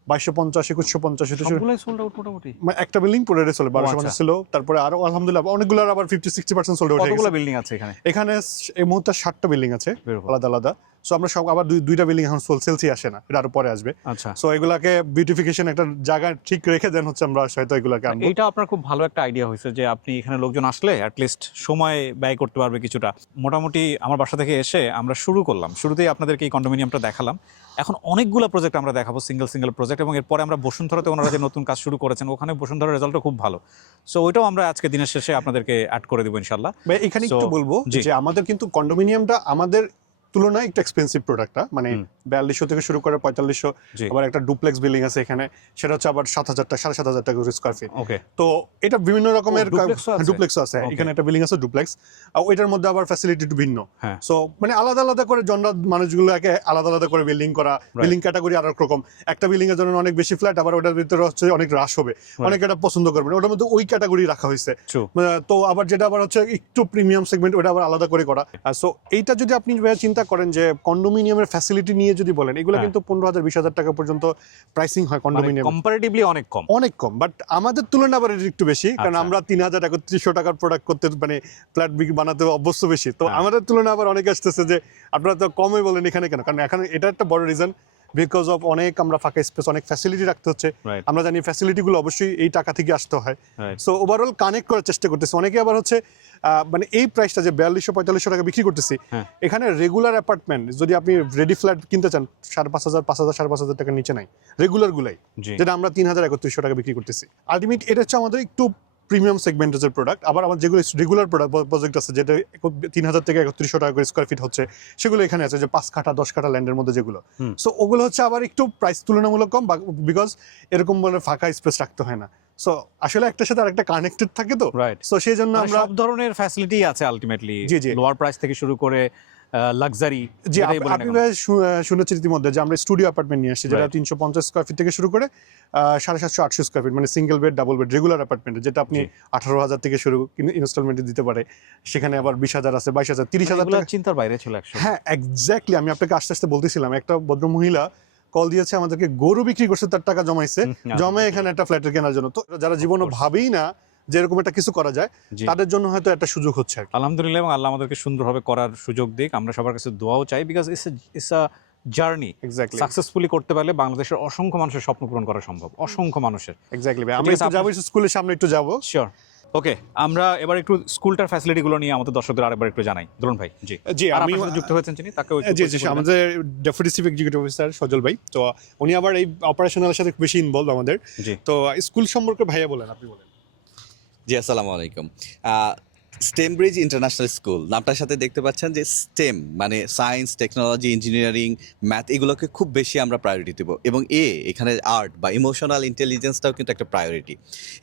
2250, 2150। সবগুলাই সোল্ড আউট মোটামুটি। একটা বিল্ডিং পুরো চলে 1250 আচ্ছা। ছিল, তারপরে আরো আলহামদুলিল্লাহ অনেকগুলো আবার 50-60% সোল্ড আউট হয়ে কতগুলো গেছে। বিল্ডিং আছে এখানে? এখানে এই মুহূর্তে 60টা বিল্ডিং আছে Beautiful. আলাদা আলাদা। সো আমরা সব আবার দুইটা বিল্ডিং এখন সেলসি আসে না, এটা আরো পরে আসবে। আচ্ছা, সো এগুলাকে বিউটিফিকেশন একটা জায়গা ঠিক রেখে দেন হচ্ছে আমরা হয়তো এগুলাকে আনবো। এইটা আপনার খুব ভালো একটা আইডিয়া হয়েছে যে আপনি এখানে লোকজন আসলে অ্যাটলিস্ট সময় ব্যয় করতে পারবে কিছুটা। মোটামুটি আমার বাসা থেকে এসে আমরা শুরু করলাম, শুরুতেই আপনাদেরকে এই কন্ডোমিনিয়ামটা দেখালাম। এখন অনেকগুলো প্রজেক্ট আমরা দেখাবো, সিঙ্গেল প্রজেক্ট, এবং এরপরে আমরা বসুন্ধরাতে ওনারা যে নতুন কাজ শুরু করেছেন, ওখানে বসুন্ধরার রেজাল্টও খুব ভালো। সো ওইটাও আমরা আজকে দিনের শেষে আপনাদেরকে অ্যাড করে দেবো ইনশাল্লাহ। ভাই, এখানে একটু বলবো জি। যে আমাদের কিন্তু কন্ডোমিনিয়ামটা আমাদের তুলনায় একটু এক্সপেন্সিভ প্রোডাক্টটা, মানে 4200 থেকে শুরু করে 4500। জি। আবার একটা ডুপ্লেক্স বিল্ডিং আছে এখানে, সেটা হচ্ছে আবার 7000 টাকা 7500 টাকা স্কয়ার ফিট। ওকে। তো এটা বিভিন্ন রকমের ডুপ্লেক্সও আছে? ডুপ্লেক্স আছে, Okay. এখানে একটা বিল্ডিং আছে ডুপ্লেক্স, আর ওইটার মধ্যে আবার ফ্যাসিলিটি একটু ভিন্ন। হ্যাঁ। সো মানে আলাদা আলাদা করে জনরা মানুষগুলোকে আলাদা আলাদা করে বিল্ডিং করা, বিল্ডিং ক্যাটাগরি আর এক রকম। একটা বিল্ডিং এর জন্য অনেক বেশি ফ্ল্যাট, আবার ওটার ভিতরে হচ্ছে অনেক রাশ হবে, অনেকে এটা পছন্দ করবে না, ওটার মধ্যে ওই ক্যাটাগরি রাখা হয়েছে। True. তো আবার যেটা আবার হচ্ছে একটু প্রিমিয়াম সেগমেন্ট, ওটা আবার আলাদা করে করা। সো এইটা যদি আপনি চিন্তা করেন যে কন্ডোমিনিয়ামের ফ্যাসিলিটি নিয়ে যদি বলেন, এগুলো কিন্তু 15,000-20,000 টাকা পর্যন্ত প্রাইসিং হয় কন্ডোমিনিয়াম, কম্পারেটিভলি অনেক কম। অনেক কম। বাট আমাদের তুলনায় আবার এটা একটু বেশি, কারণ আচ্ছা। আমরা 3,000-3,100 টাকার প্রোডাক্ট করতে মানে ফ্ল্যাট বানাতে অভ্যস্ত বেশি। তো আমাদের তুলনায় আবার অনেকে আসতেছে যে আপনারা তো কমই বলেন এখানে কেন, কারণ এখানে এটা একটা বড় রিজন, বিকজ অফ অনেক আমরা ফাঁকা স্পেস, অনেক ফ্যাসিলিটি রাখতে হচ্ছে। Right. আমরা জানি ফ্যাসিলিটিগুলো অবশ্যই এই টাকা থেকে আসতে হয়। Right. সো ওভারঅল কানেক্ট করার চেষ্টা করতেছে। অনেকে আবার হচ্ছে মানে এই প্রাইসটা যে 4200-4500 টাকা বিক্রি করতেছি, হ্যাঁ। এখানে রেগুলার অ্যাপার্টমেন্ট যদি আপনি রেডি ফ্ল্যাট কিনতে চান 5,500, 5,000, 5,500 টাকার নিচে নাই রেগুলার গুলাই, জি। যেটা আমরা 3,000-3,100 টাকা বিক্রি করতেছি। আলটিমেট এটা হচ্ছে আমাদের একটু প্রিমিয়াম সেগমেন্টের প্রোডাক্ট। আবার আমার যেগুলো রেগুলার প্রজেক্ট আছে, যেটা 3,000 থেকে 3,100 টাকা করে স্কোয়ার ফিট হচ্ছে, সেগুলো এখানে আছে, যে 5 কাঠা 10 কাঠা ল্যান্ডের মধ্যে যেগুলো। সো ওগুলো হচ্ছে আবার একটু প্রাইস তুলনামূলক কম, বিকজ এরকম বলে ফাঁকা স্পেস রাখতে হয় না। সো আসলে একটার সাথে আরেকটা কানেক্টেড থাকে তো, Right. সো সেই জন্য মানে আমরা সব ধরনের ফ্যাসিলিটি আছে আলটিমেটলি, জি, জি। লোয়ার প্রাইস থেকে শুরু করে লাক্সারি। জি, আপনি শুনেছেন ইতিমধ্যে যে আমরা স্টুডিও অ্যাপার্টমেন্ট নিয়ে আসছি, যেটা Right. 350 স্কোয়ার ফিট থেকে শুরু করে 750-800 স্কোয়ার ফিট, মানে single bed double bed regular apartment, যেটা আপনি 18,000 থেকে শুরু ইনস্টলমেন্টে দিতে পারে। সেখানে আবার 20,000 আছে, 22,000, 30,000 টাকা। চিন্তার বাইরে ছিল একশো। হ্যাঁ, এক্স্যাক্টলি। আমি আপনাকে আস্তে আস্তে বলতেছিলাম, একটা ভদ্র মহিলা কল দিয়েছে আমাদেরকে, গরু বিক্রি করছে, তার টাকা জমাইছে, জমে এখানে একটা ফ্ল্যাটের কেনার জন্য। তো যারা জীবনে ভাবেই না যে এরকম একটা কিছু করা যায়, জি। তাদের জন্য হয়তো একটা সুযোগ হচ্ছে আর কি। আলহামদুলিল্লাহ, এবং আল্লাহ আমাদেরকে সুন্দরভাবে করার সুযোগ দিক। আমরা সবার কাছে দোয়াও চাই, because it's a journey. Exactly, successfully করতে পারলে বাংলাদেশের অসংখ্য মানুষের স্বপ্ন পূরণ করা সম্ভব, অসংখ্য মানুষের। এক্স্যাক্টলি। আমরা ঠিক আছে, একটু যাবো স্কুলের সামনে, একটু যাবো। শিওর। ওকে, আমরা এবার একটু স্কুলটার ফ্যাসিলিটিগুলো নিয়ে আমাদের দর্শকদের আরেকবার একটু জানাই। দুলন ভাই। জি জি, আর আমি আপনার সাথে যুক্ত হয়েছেন যিনি, তাকেও একটু জি জি পরিচয় করে দেন। আমাদের ডেপুটি চিফ এক্সিকিউটিভ অফিসার সজল ভাই। তো উনি আবার এই অপারেশনালের সাথে বেশি ইনভলভ আমাদের। জি। তো স্কুল সম্পর্কে ভাইয়া বলেন, আপনি বলেন। জি, আসসালামু আলাইকুম। স্টেম ব্রিজ ইন্টারন্যাশনাল স্কুল নামটার সাথে দেখতে পাচ্ছেন যে স্টেম মানে সায়েন্স, টেকনোলজি, ইঞ্জিনিয়ারিং, ম্যাথ, এগুলোকে খুব বেশি আমরা প্রায়োরিটি দেবো, এবং এখানে আর্ট বা ইমোশনাল ইন্টেলিজেন্সটাও কিন্তু একটা প্রায়োরিটি।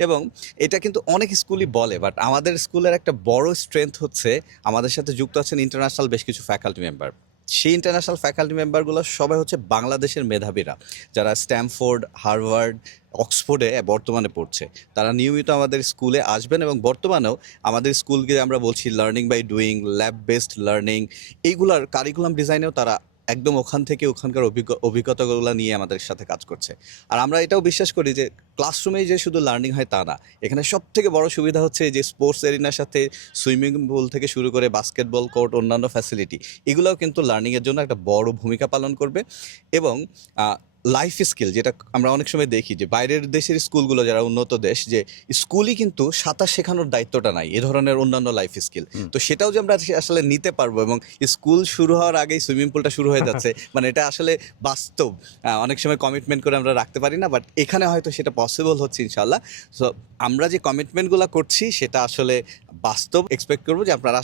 এবং এটা কিন্তু অনেক স্কুলই বলে, বাট আমাদের স্কুলের একটা বড় স্ট্রেংথ হচ্ছে আমাদের সাথে যুক্ত আছেন ইন্টারন্যাশনাল বেশ কিছু ফ্যাকাল্টি মেম্বার। সেই ইন্টারন্যাশনাল ফ্যাকাল্টি মেম্বারগুলো সবাই হচ্ছে বাংলাদেশের মেধাবীরা, যারা স্ট্যামফোর্ড, হার্ভার্ড, অক্সফোর্ডে বর্তমানে পড়ছে। তারা নিয়মিত আমাদের স্কুলে আসবেন এবং বর্তমানেও আমাদের স্কুলকে আমরা বলছি learning by doing, lab based learning, এইগুলার কারিকুলাম ডিজাইনেও তারা একদম ওখান থেকে ওখানকার অভিজ্ঞতাগুলো নিয়ে আমাদের সাথে কাজ করছে। আর আমরা এটাও বিশ্বাস করি যে ক্লাসরুমেই যে শুধু লার্নিং হয় তা না, এখানে সব থেকে বড় সুবিধা হচ্ছে যে স্পোর্টস এরিনার সাথে সুইমিং পুল থেকে শুরু করে বাস্কেটবল কোর্ট, অন্যান্য ফ্যাসিলিটি, এগুলোও কিন্তু লার্নিংয়ের জন্য একটা বড় ভূমিকা পালন করবে। এবং লাইফ স্কিল, যেটা আমরা অনেক সময় দেখি যে বাইরের দেশের স্কুলগুলো, যারা উন্নত দেশ, যে স্কুলই কিন্তু সাঁতার শেখানোর দায়িত্বটা নাই, এ ধরনের অন্যান্য লাইফ স্কিল। তো সেটাও যে আমরা আসলে নিতে পারবো, এবং স্কুল শুরু হওয়ার আগেই সুইমিং পুলটা শুরু হয়ে যাচ্ছে, মানে এটা আসলে বাস্তব। অনেক সময় কমিটমেন্ট করে আমরা রাখতে পারি না, বাট এখানে হয়তো সেটা পসিবল হচ্ছে ইনশাল্লাহ। সো আমরা যে কমিটমেন্টগুলো করছি সেটা আসলে বাস্তব। এক্সপেক্ট করবো যে আপনারা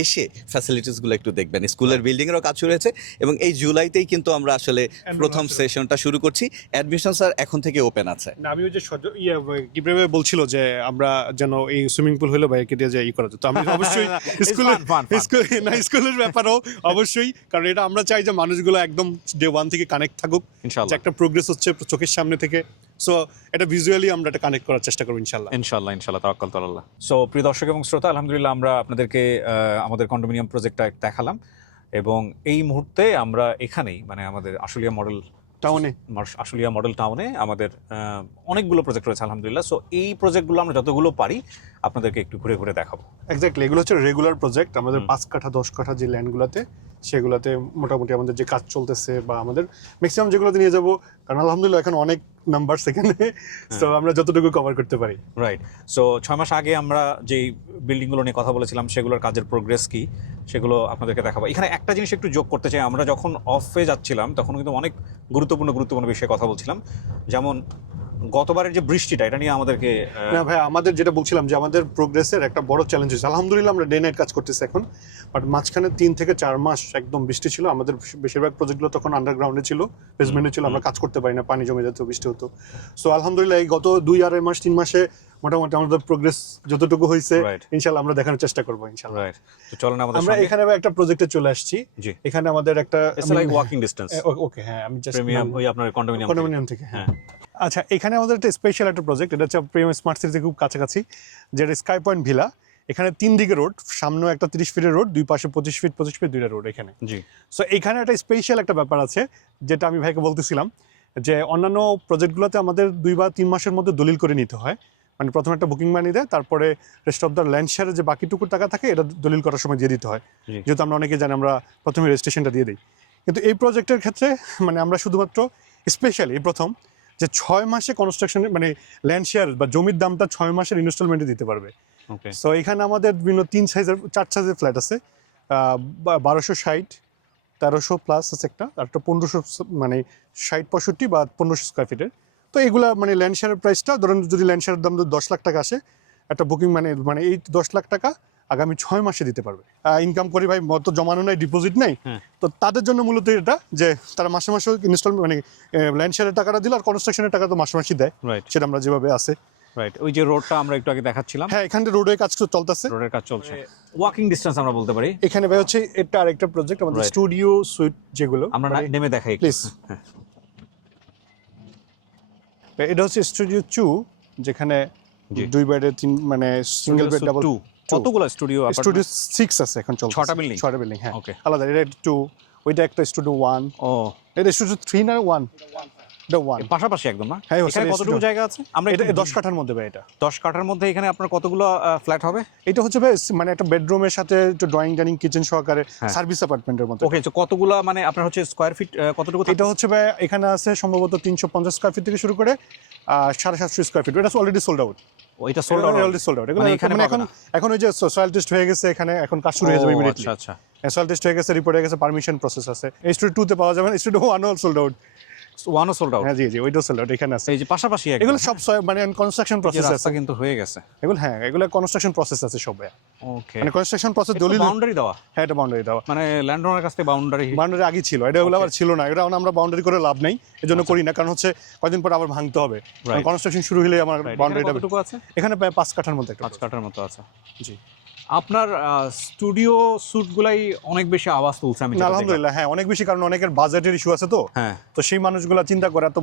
এসে ফ্যাসিলিটিসগুলো একটু দেখবেন। স্কুলের বিল্ডিংয়েরও কাজ শুরু হয়েছে এবং এই জুলাইতেই কিন্তু আমরা আসলে প্রথম সেশনটা শুরু করছি। অ্যাডমিশন স্যার এখন থেকে ওপেন আছে। না, আমি ওই যে কিবরে ভাই বলছিল যে আমরা যেন এই সুইমিং পুল হলো ভাইকে দিয়ে যে করা যেত, আমি অবশ্যই স্কুলের ব্যাপারও অবশ্যই, কারণ এটা আমরা চাই যে মানুষগুলো একদম ডে ওয়ান থেকে কানেক্ট থাকুক, যে একটা প্রোগ্রেস হচ্ছে চোখের সামনে থেকে। সো এটা ভিজুয়ালি আমরা এটা কানেক্ট করার চেষ্টা করবো ইনশাল্লাহ। তাওয়াক্কাল আল্লাহ। সো প্রিয় দর্শক এবং শ্রোতা, আলহামদুলিল্লাহ আমরা আপনাদেরকে আমাদের কন্ডোমিনিয়াম প্রজেক্টটা দেখালাম, এবং এই মুহূর্তে আমরা এখানেই মানে আমাদের আশুলিয়া মডেল টাউনে আমাদের অনেকগুলো প্রজেক্ট রয়েছে আলহামদুলিল্লাহ। সো এই প্রজেক্টগুলো আমরা যতগুলো পারি আপনাদেরকে একটু ঘুরে ঘুরে দেখাবো। এক্স্যাক্টলি, এগুলো হচ্ছে রেগুলার প্রজেক্ট। আমাদের 5 কাঠা 10 কাঠা যে ল্যান্ডগুলোতে, সেগুলোতে মোটামুটি আমাদের যে কাজ চলতেছে বা আমাদের ম্যাক্সিমাম যেগুলোতে নিয়ে যাবো, কারণ আলহামদুলিল্লাহ এখন অনেক নাম্বার সেখানে, তো আমরা যতটুকু কভার করতে পারি। রাইট। সো 6 মাস আগে আমরা যেই বিল্ডিংগুলো নিয়ে কথা বলেছিলাম সেগুলোর কাজের প্রোগ্রেস কি সেগুলো আপনাদেরকে দেখাবো। এখানে একটা জিনিস একটু যোগ করতে চাই, আমরা যখন অফে যাচ্ছিলাম তখন কিন্তু অনেক গুরুত্বপূর্ণ বিষয়ে কথা বলছিলাম, যেমন গতবারের যে বৃষ্টিটা, এটা নিয়ে আমাদেরকে না ভাই, আমাদের যেটা বলছিলাম যে আমাদের প্রোগ্রেসের একটা বড় চ্যালেঞ্জ হচ্ছে। আলহামদুলিল্লাহ আমরা ডে নাইট কাজ করতেছি এখন, বাট মাঝখানে 3 থেকে 4 মাস একদম বৃষ্টি ছিল। আমাদের বেশিরভাগ প্রজেক্টগুলো তখন আন্ডারগ্রাউন্ডে ছিল, বেসমেন্টে ছিল, আমরা কাজ করতে পারি না, পানি জমে যেত, বৃষ্টি হতো। সো আলহামদুলিল্লাহ এই গত 2-2.5 মাস 3 মাসে মোটামুটি আমাদের প্রোগ্রেস যতটুকু হয়েছে ইনশাআল্লাহ আমরা দেখানোর চেষ্টা করবো ইনশাআল্লাহ। রাইট। তো চলুন আমরা এখানে একটা প্রজেক্টে চলে আসছি। এখানে আমাদের একটা ওয়াকিং ডিসটেন্স। ওকে, হ্যাঁ, আমি জাস্ট প্রিমিয়াম ওই আপনার কন্ডোমিনিয়াম থেকে। হ্যাঁ, আচ্ছা, এখানে আমাদের একটা স্পেশাল একটা প্রজেক্ট, এটা হচ্ছে প্রিমিয়াম স্মার্ট সিটিতে খুব কাছাকাছি, যেটা স্কাই পয়েন্ট ভিলা। এখানে 3 দিকে রোড, সামনেও একটা 30 ফিটের রোড, দুই পাশে 25 ফিট 25 ফিট দুইটা রোড এখানে। জি। সো এখানে একটা স্পেশাল একটা ব্যাপার আছে, যেটা আমি ভাইকে বলতেছিলাম, যে অন্যান্য প্রজেক্টগুলোতে আমাদের 2 বা 3 মাসের মধ্যে দলিল করে নিতে হয়। মানে প্রথমে একটা বুকিং মানি দেয়, তারপরে রেস্ট অফ দ্য ল্যান্ড শেয়ারের যে বাকিটুকু টাকা থাকে এটা দলিল করার সময় দিয়ে দিতে হয়, যেহেতু আমরা অনেকে জানি আমরা প্রথমে রেজিস্ট্রেশনটা দিয়ে দিই। কিন্তু এই প্রজেক্টের ক্ষেত্রে মানে আমরা শুধুমাত্র স্পেশালি প্রথম যে 6 মাসে কনস্ট্রাকশন মানে ল্যান্ড শেয়ার বা জমির দামটা 6 মাসের ইনস্টলমেন্টে দিতে পারবে। সো এখানে আমাদের বিভিন্ন 4 সাইজের ফ্ল্যাট আছে, 1260, 1300 প্লাস আছে একটা, আর একটা 1500 মানে 60-65 বা 1500 স্কোয়ার ফিটের। তো এগুলা মানে ল্যান্ড শেয়ারের প্রাইসটা ধরুন, যদি ল্যান্ড শেয়ারের দাম 10 লাখ টাকা আসে, একটা বুকিং মানে এই 10 লাখ টাকা আগামী 6 মাসে দিতে পারবে। ইনকাম করি ভাই, মতো জমানো নাই, ডিপোজিট নাই, তো তাদের জন্য মূলত এটা যে তারা মাসে মাসে ইনস্টল মানে ল্যান্ড শেয়ারের টাকাটা দিল, আর কনস্ট্রাকশনের টাকা তো মাসে মাসে দেয়, সেটা আমরা যেভাবে আছে। রাইট। ওই যে রোডটা আমরা একটু আগে দেখাচ্ছিলাম, হ্যাঁ, এখানে রোডের কাজ চলতেছে, রোডের কাজ চলছে। ওয়াকিং ডিসটেন্স আমরা বলতে পারি। এখানে ভাই হচ্ছে এটা আরেকটা প্রজেক্ট আমাদের স্টুডিও সুইট, যেগুলো আমরা নেমে দেখাই প্লিজ। এটা হচ্ছে স্টুডিও 2, যেখানে 2 বেডের 3 মানে সিঙ্গেল বেড ডাবল। কতগুলো স্টুডিও? স্টুডিও 6 আছে এখন চলছে। 6টা বিল্ডিং। 6টা বিল্ডিং, হ্যাঁ, আলাদা। এটা 2, ওইটা একটা স্টুডিও 1। ও, এটা স্টুডিও 3 না 1? এটা 1 পাশাপাশি একদম না? হ্যাঁ, এখানে কতটুকু জায়গা আছে? আমরা এটা 10 কাঠার মধ্যে ভাই, এটা 10 কাঠার মধ্যে। এখানে আপনার কতগুলো ফ্ল্যাট হবে? এটা হচ্ছে ভাই মানে একটা বেডরুমের সাথে একটু ড্রয়িং ডাইনিং কিচেন সহকারে সার্ভিস অ্যাপার্টমেন্টের মতো। ওকে, তো কতগুলো মানে আপনার হচ্ছে স্কয়ার ফিট কতটুকু? এটা হচ্ছে ভাই এখানে আছে সম্ভবত 350 স্কয়ার ফিট থেকে শুরু করে 750 স্কয়ার ফিট। এটা অলরেডি সোল্ড আউট। ওইটা sold out? Already sold out. এগুলো এখন ওই যে সয়েল টেস্ট হয়ে গেছে, এখানে এখন কাজ শুরু হয়ে যাবে ইমিডিয়েটলি। আচ্ছা, সয়েল টেস্ট হয়ে গেছে, রিপোর্ট হয়ে গেছে, পারমিশন প্রসেস আছে। স্টুডিও 2 তে পাওয়া যাবে, স্টুডিও 1 ও সোল্ড আউট। 1 ও সোল্ড আউট? হ্যাঁ, জি, ওইটাও সোল্ড আউট এখানে আছে। এই যে পাশাপাশি এগুলো সব মানে কনস্ট্রাকশন প্রসেস আছে, কিন্তু হয়ে গেছে এগুলো। হ্যাঁ, এগুলো কনস্ট্রাকশন প্রসেস আছে সব। ওকে, মানে কনস্ট্রাকশন প্রসেস দলিল বাউন্ডারি দেওয়া? হ্যাঁ, এটা বাউন্ডারি দেওয়া, মানে ল্যান্ড ওনারের কাছ থেকে বাউন্ডারি আগে ছিল, এটা ওগুলো আবার ছিল না। এটা আমরা বাউন্ডারি করে লাভ নাই, এজন্য করি না, কারণ হচ্ছে কয়েকদিন পর আবার ভাঙতে হবে। কনস্ট্রাকশন শুরু হলে আমার বাউন্ডারিটা কতটুকু আছে? এখানে প্রায় 5 কাঠার মধ্যে, 5 কাঠার মতো আছে। জি। আপনার স্টুডিও স্যুটগুলাই অনেক বেশি আওয়াজ তুলছে আমি না, যেটা দেখলাম। আলহামদুলিল্লাহ হ্যাঁ, অনেক বেশি, কারণ অনেকের বাজেটের ইস্যু আছে তো। হ্যাঁ। তো সেই মানুষগুলো চিন্তা করে এত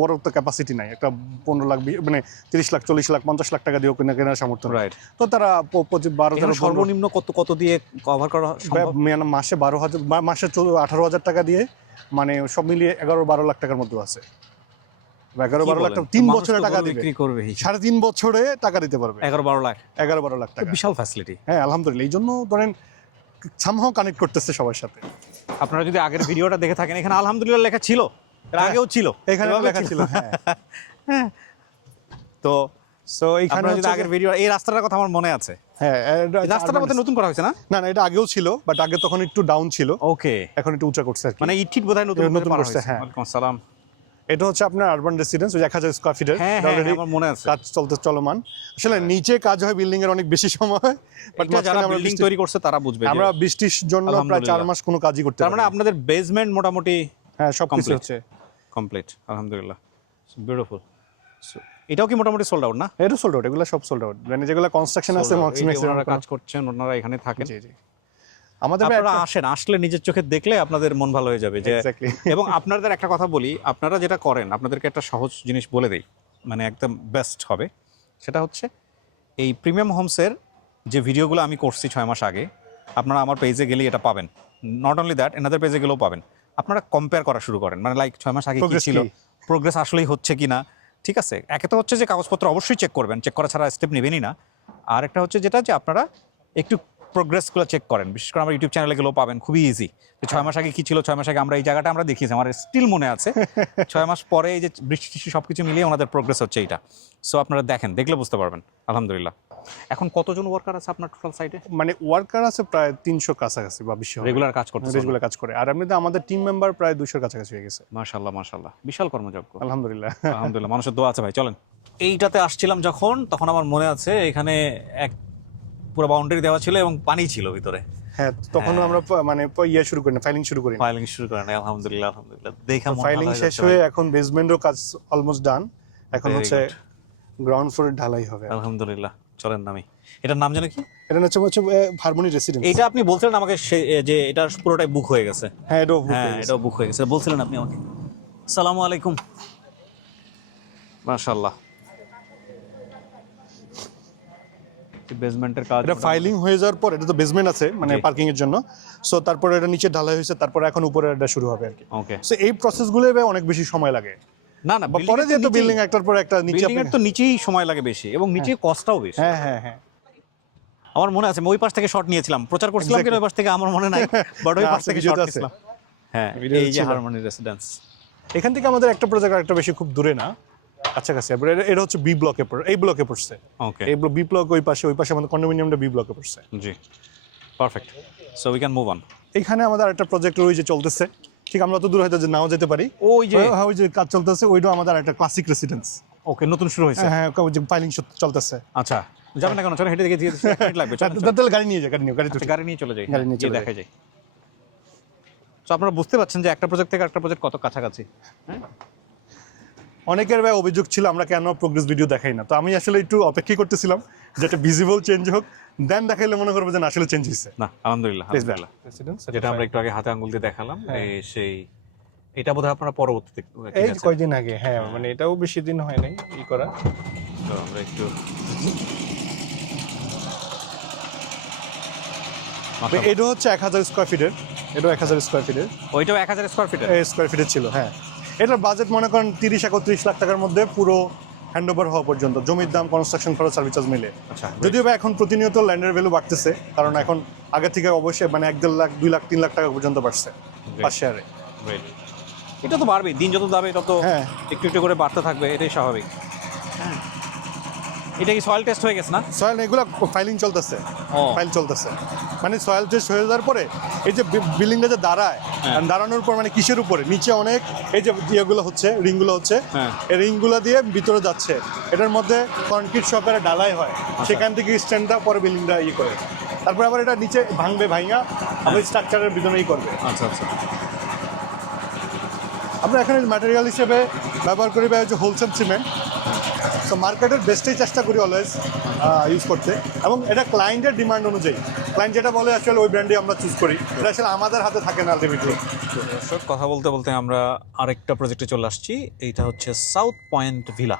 বড় তো ক্যাপাসিটি নাই, একটা 15 লাখ মানে 30 লাখ 40 লাখ 50 লাখ টাকা দিয়েও কেনার সামর্থ্য নাই। রাইট। তো তারা 12 এখানে সর্বনিম্ন কত দিয়ে কভার করা সম্ভব? মাসে 12,000 মাসে 18,000 টাকা দিয়ে, মানে সব মিলিয়ে 11-12 লাখ টাকার মধ্যে আছে। 11-12 লাখ টাকা 3 বছরে টাকা দিবে, বিক্রি করবে 3.5 বছরে টাকা দিতে পারবে 11-12 লাখ। 11-12 লাখ টাকা, বিশাল ফ্যাসিলিটি। হ্যাঁ আলহামদুলিল্লাহ। এই জন্য ধরেন সামহাও কানেক্ট করতেছে সবার সাথে। আপনারা যদি আগের ভিডিওটা দেখে থাকেন, এখানে আলহামদুলিল্লাহ লেখা ছিল, এর আগেও ছিল, এখানে এভাবে লেখা ছিল। হ্যাঁ তো সো এইখানে আপনারা যদি আগের ভিডিও, এই রাস্তাটার কথা আমার মনে আছে। হ্যাঁ এই রাস্তাটা মধ্যে নতুন করা হয়েছে না? না না, এটা আগেও ছিল, বাট আগে তখন একটু ডাউন ছিল, ওকে, এখন একটু উঁচা করছে আর কি। মানে ইট বোধহয় নতুন নতুন করা করছে, হয়েছে। হ্যাঁ। ওয়ালাইকুম আসসালাম। এটা হচ্ছে আপনার আরবান রেসিডেন্স, ওই 1000 স্কয়ার ফিটের, হ্যাঁ, অলরেডি আমার মনে আছে। কাজ চলমান। আসলে নিচে কাজ হয় বিল্ডিং এর অনেক বেশি সময়, বাট এটা যারা বিল্ডিং তৈরি করছে তারা বুঝবে। আমরা বৃষ্টির জন্য প্রায় 4 মাস কোনো কাজই করতে তার পারি মানে আপনাদের বেসমেন্ট মোটামুটি হ্যাঁ সব কিছু complete। হচ্ছে কমপ্লিট, আলহামদুলিল্লাহ, বিউটিফুল। এটাও কি মোটামুটি সোল্ড আউট না? এটা সোল্ড আউট, এগুলো সব সোল্ড আউট, মানে যেগুলো কনস্ট্রাকশন আছে ওনারা কাজ করছেন, ওনারা এখানে থাকেন। জি জি। আমাদের আপনারা আসেন, আসলে নিজের চোখে দেখলে আপনাদের মন ভালো হয়ে যাবে যে। Exactly। এবং আপনাদের একটা কথা বলি, আপনারা যেটা করেন, আপনাদেরকে একটা সহজ জিনিস বলে দেই, মানে একদম বেস্ট হবে। সেটা হচ্ছে এই প্রিমিয়াম হোমসের যে ভিডিওগুলো আমি করছি 6 মাস আগে, আপনারা আমার পেজে গেলেই এটা পাবেন। নট অনলি দ্যাট, এনাদের পেজে গেলেও পাবেন। আপনারা কম্পেয়ার করা শুরু করেন, মানে লাইক 6 মাস আগে কি Progress ছিল, কি? প্রোগ্রেস আসলেই হচ্ছে কিনা। ঠিক আছে, একে তো হচ্ছে যে কাগজপত্র অবশ্যই চেক করবেন, চেক করা ছাড়া স্টেপ নেবেনই না। আর একটা হচ্ছে যেটা যে আপনারা একটু প্রোগ্রেসগুলো চেক করেন, বিশেষ করে আমার ইউটিউব চ্যানেলে গেলেও পাবেন, খুবই ইজি। 6 মাস আগে কি ছিল, 6 মাস আগে আমরা এই জায়গাটা আমরা দেখিয়েছি, আমার স্টিল মনে আছে। 6 মাস পরে এই যে বৃষ্টি সব কিছু মিলিয়ে ওনাদের প্রোগ্রেস হচ্ছে এইটা। সো আপনারা দেখেন, দেখলে বুঝতে পারবেন। আলহামদুলিল্লাহ। এখন কতজন ওয়ার্কার আছে আপনার টোটাল সাইটে? মানে ওয়ার্কার আছে প্রায় 300 কাছাকাছি বা বেশি, রেগুলার কাজ করতেছে, রেগুলার কাজ করে। আর এমনিতে আমাদের টিম মেম্বার প্রায় 200 কাছাকাছি হয়ে গেছে। মাশাআল্লাহ মাশাআল্লাহ, বিশাল কর্মযজ্ঞ। আলহামদুলিল্লাহ। আলহামদুলিল্লাহ, মানুষের দোয়া আছে ভাই। চলেন, এইটাতে আসছিলাম যখন, তখন আমার মনে আছে এখানে এক পুরো বাউন্ডারি দেওয়া ছিল এবং পানি ছিল ভিতরে। হ্যাঁ, তখন আমরা মানে শুরু করি না, ফাইলিং শুরু করি না। ফাইলিং শুরু করেন? আলহামদুলিল্লাহ আলহামদুলিল্লাহ, দেখা মন ফাইলিং ভালো হয়ে শেষ যাচ্ছে হয়ে ভাই। এখন বেসমেন্টও কাজ অলমোস্ট ডান, এখন Very হচ্ছে good। গ্রাউন্ড ফ্লোরে ঢালাই হবে। আলহামদুলিল্লাহ। চলেন নামি। এটার নাম জানো কি? এটা হচ্ছে হারমোনি রেসিডেন্স। এইটা আপনি বলছিলেন আমাকে যে এটা পুরোটাই বুক হয়ে গেছে। হ্যাঁ, এটাও book হ্যাঁ, হয়ে গেছে। এটাও বুক হয়ে গেছে বলছিলেন আপনি আমাকে। আসসালামু আলাইকুম। মাশাআল্লাহ, বেসমেন্টের কাজ। এটা ফাইলিং হয়ে যাওয়ার পর, এটা তো বেসমেন্ট আছে মানে জি। পার্কিং এর জন্য, সো তারপরে এটা নিচে ঢালাই হয়েছে, তারপরে এখন উপরে এটা শুরু হবে আর কি। ওকে। সো এই প্রসেসগুলো অনেক বেশি সময় লাগে। না না, বা পরে যেহেতু বিল্ডিং একটার পর একটা নিচে বিল্ডিং এর তো নিচেই সময় লাগে বেশি, এবং নিচে কস্টটাও বেশি। হ্যাঁ হ্যাঁ হ্যাঁ। আমার মনে আছে আমি ওই পাশ থেকে শট নিয়েছিলাম, প্রচার করছিলাম Exactly। কিন্তু ওই পাশ থেকে আমার মনে নাই, বাট ওই না, পাশ আছে, থেকে video শট তে আছে। নিয়েছিলাম। হ্যাঁ, Video এই যে ছিল। Harmony residence. এখান থেকে আমাদের একটা প্রজেক্ট আরেকটা বেশি খুব দূরে না, কাছাকাছি। এটা হচ্ছে বি ব্লকে পড়ে, এই ব্লকে পড়ছে। ওকে। এই বি ব্লক ওই পাশে আমাদের কন্ডোমিনিয়ামটা বি ব্লকে পড়ছে। জি, perfect. So we can move on. এখানে আমাদের একটা প্রজেক্ট ওই যে চলতেছে, ঠিক আমরা তো দূর হয়তো যে নাও যেতে পারি। ওই যে হ্যাঁ, ওই যে কাজ চলতেছে, ওইটাও আমাদের একটা ক্লাসিক রেসিডেন্স। ওকে, নতুন শুরু হয়েছে। হ্যাঁ, ওই যে ফাইলিং চলতেছে। আচ্ছা, যাবেন না কেন? চলো হেঁটে দেখে দিয়ে মিনিট লাগবে। চলো তাহলে গাড়ি নিয়ে যায়, গাড়ি তো আচ্ছা, গাড়ি নিয়ে চলে যাই, গাড়ি নিয়ে গিয়ে চলে দেখা যায়। তো আপনারা বুঝতে পারছেন যে একটা প্রজেক্ট থেকে একটা প্রজেক্ট কত কাছাকাছি। অনেকের ভাই অভিযোগ ছিল আমরা কেন প্রোগ্রেস ভিডিও দেখাই না, তো আমি আসলে একটু অপেক্ষা করতেছিলাম যে একটা ভিজিবল চেঞ্জ হোক, দেন দেখাইলে মনে করবো যে না আসলে চেঞ্জ হয়েছে। না, আলহামদুলিল্লাহ আলহামদুলিল্লাহ। যেটা আমরা একটু আগে হাতে আঙ্গুল দিয়ে দেখালাম, সেই এটা বোধহয় আপনারা পরবর্তীতে এই কয়দিন আগে, হ্যাঁ মানে এটাও বেশি দিন হয় নাই ই করা। তো আমরা একটু এটা হচ্ছে 1000 স্কয়ার ফিটের, এটাও 1000 স্কয়ার ফিটের। ওইটাও 1000 স্কয়ার ফিটের স্কয়ার ফিটের ছিল। হ্যাঁ, এটার বাজেট মনে করেন 30-31 লাখ টাকার মধ্যে পুরো হ্যান্ডওভার হওয়া পর্যন্ত, জমির দাম, কনস্ট্রাকশন খরচ, সার্ভিস চার্জ মিলে। আচ্ছা, যদিও বা এখন প্রতিনিয়ত ল্যান্ডের ভ্যালু বাড়তেছে, কারণ এখন আগে থেকে অবশ্যই মানে 1-1.5 লাখ, 2 লাখ, 3 লাখ টাকা পর্যন্ত বাড়ছে পার শেয়ারে। great। এটা তো বাড়বে, দিন যত যাবে তত হ্যাঁ। একটু একটু করে বাড়তে থাকবে, এটাই স্বাভাবিক। হ্যাঁ, এটা কি সয়েল টেস্ট হয়ে গেছে না? সয়েল এগুলো ফাইলিং চলতেছে, ও। ফাইল চলতেছে, মানে সয়েল টেস্ট হয়ে যাওয়ার পরে এই যে বিল্ডিংটা যে দাঁড়ায়, হ্যাঁ। আর দাঁড়ানোর পর মানে কিসের উপরে, নিচে অনেক এই যে ইয়েগুলো হচ্ছে, রিংগুলো হচ্ছে, হ্যাঁ। এই রিংগুলো দিয়ে ভিতরে যাচ্ছে, এটার মধ্যে কনক্রিট সহকারে ঢালাই হয়, সেখান থেকে স্ট্যান্ডটা পরে বিল্ডিংটা ইয়ে করে, তারপরে আবার এটা নিচে ভাঙবে, ভাঙা আবার স্ট্রাকচারের ভিতরেই করবে। আচ্ছা আচ্ছা। আমরা এখানে ম্যাটেরিয়াল হিসেবে ব্যবহার করি হচ্ছে হোলসেম সিমেন্ট। সো মার্কেটের বেস্টেই চেষ্টা করি অলওয়েজ ইউজ করতে, এবং এটা ক্লায়েন্টের ডিমান্ড অনুযায়ী ক্লায়েন্ট যেটা বলে আসলে ওই ব্র্যান্ডই আমরা চুজ করি, এটা আসলে আমাদের হাতে থাকে না আলটিমেটলি। দর্শক, কথা বলতে বলতে আমরা আরেকটা প্রজেক্টে চলে আসছি। এইটা হচ্ছে সাউথ পয়েন্ট ভিলা।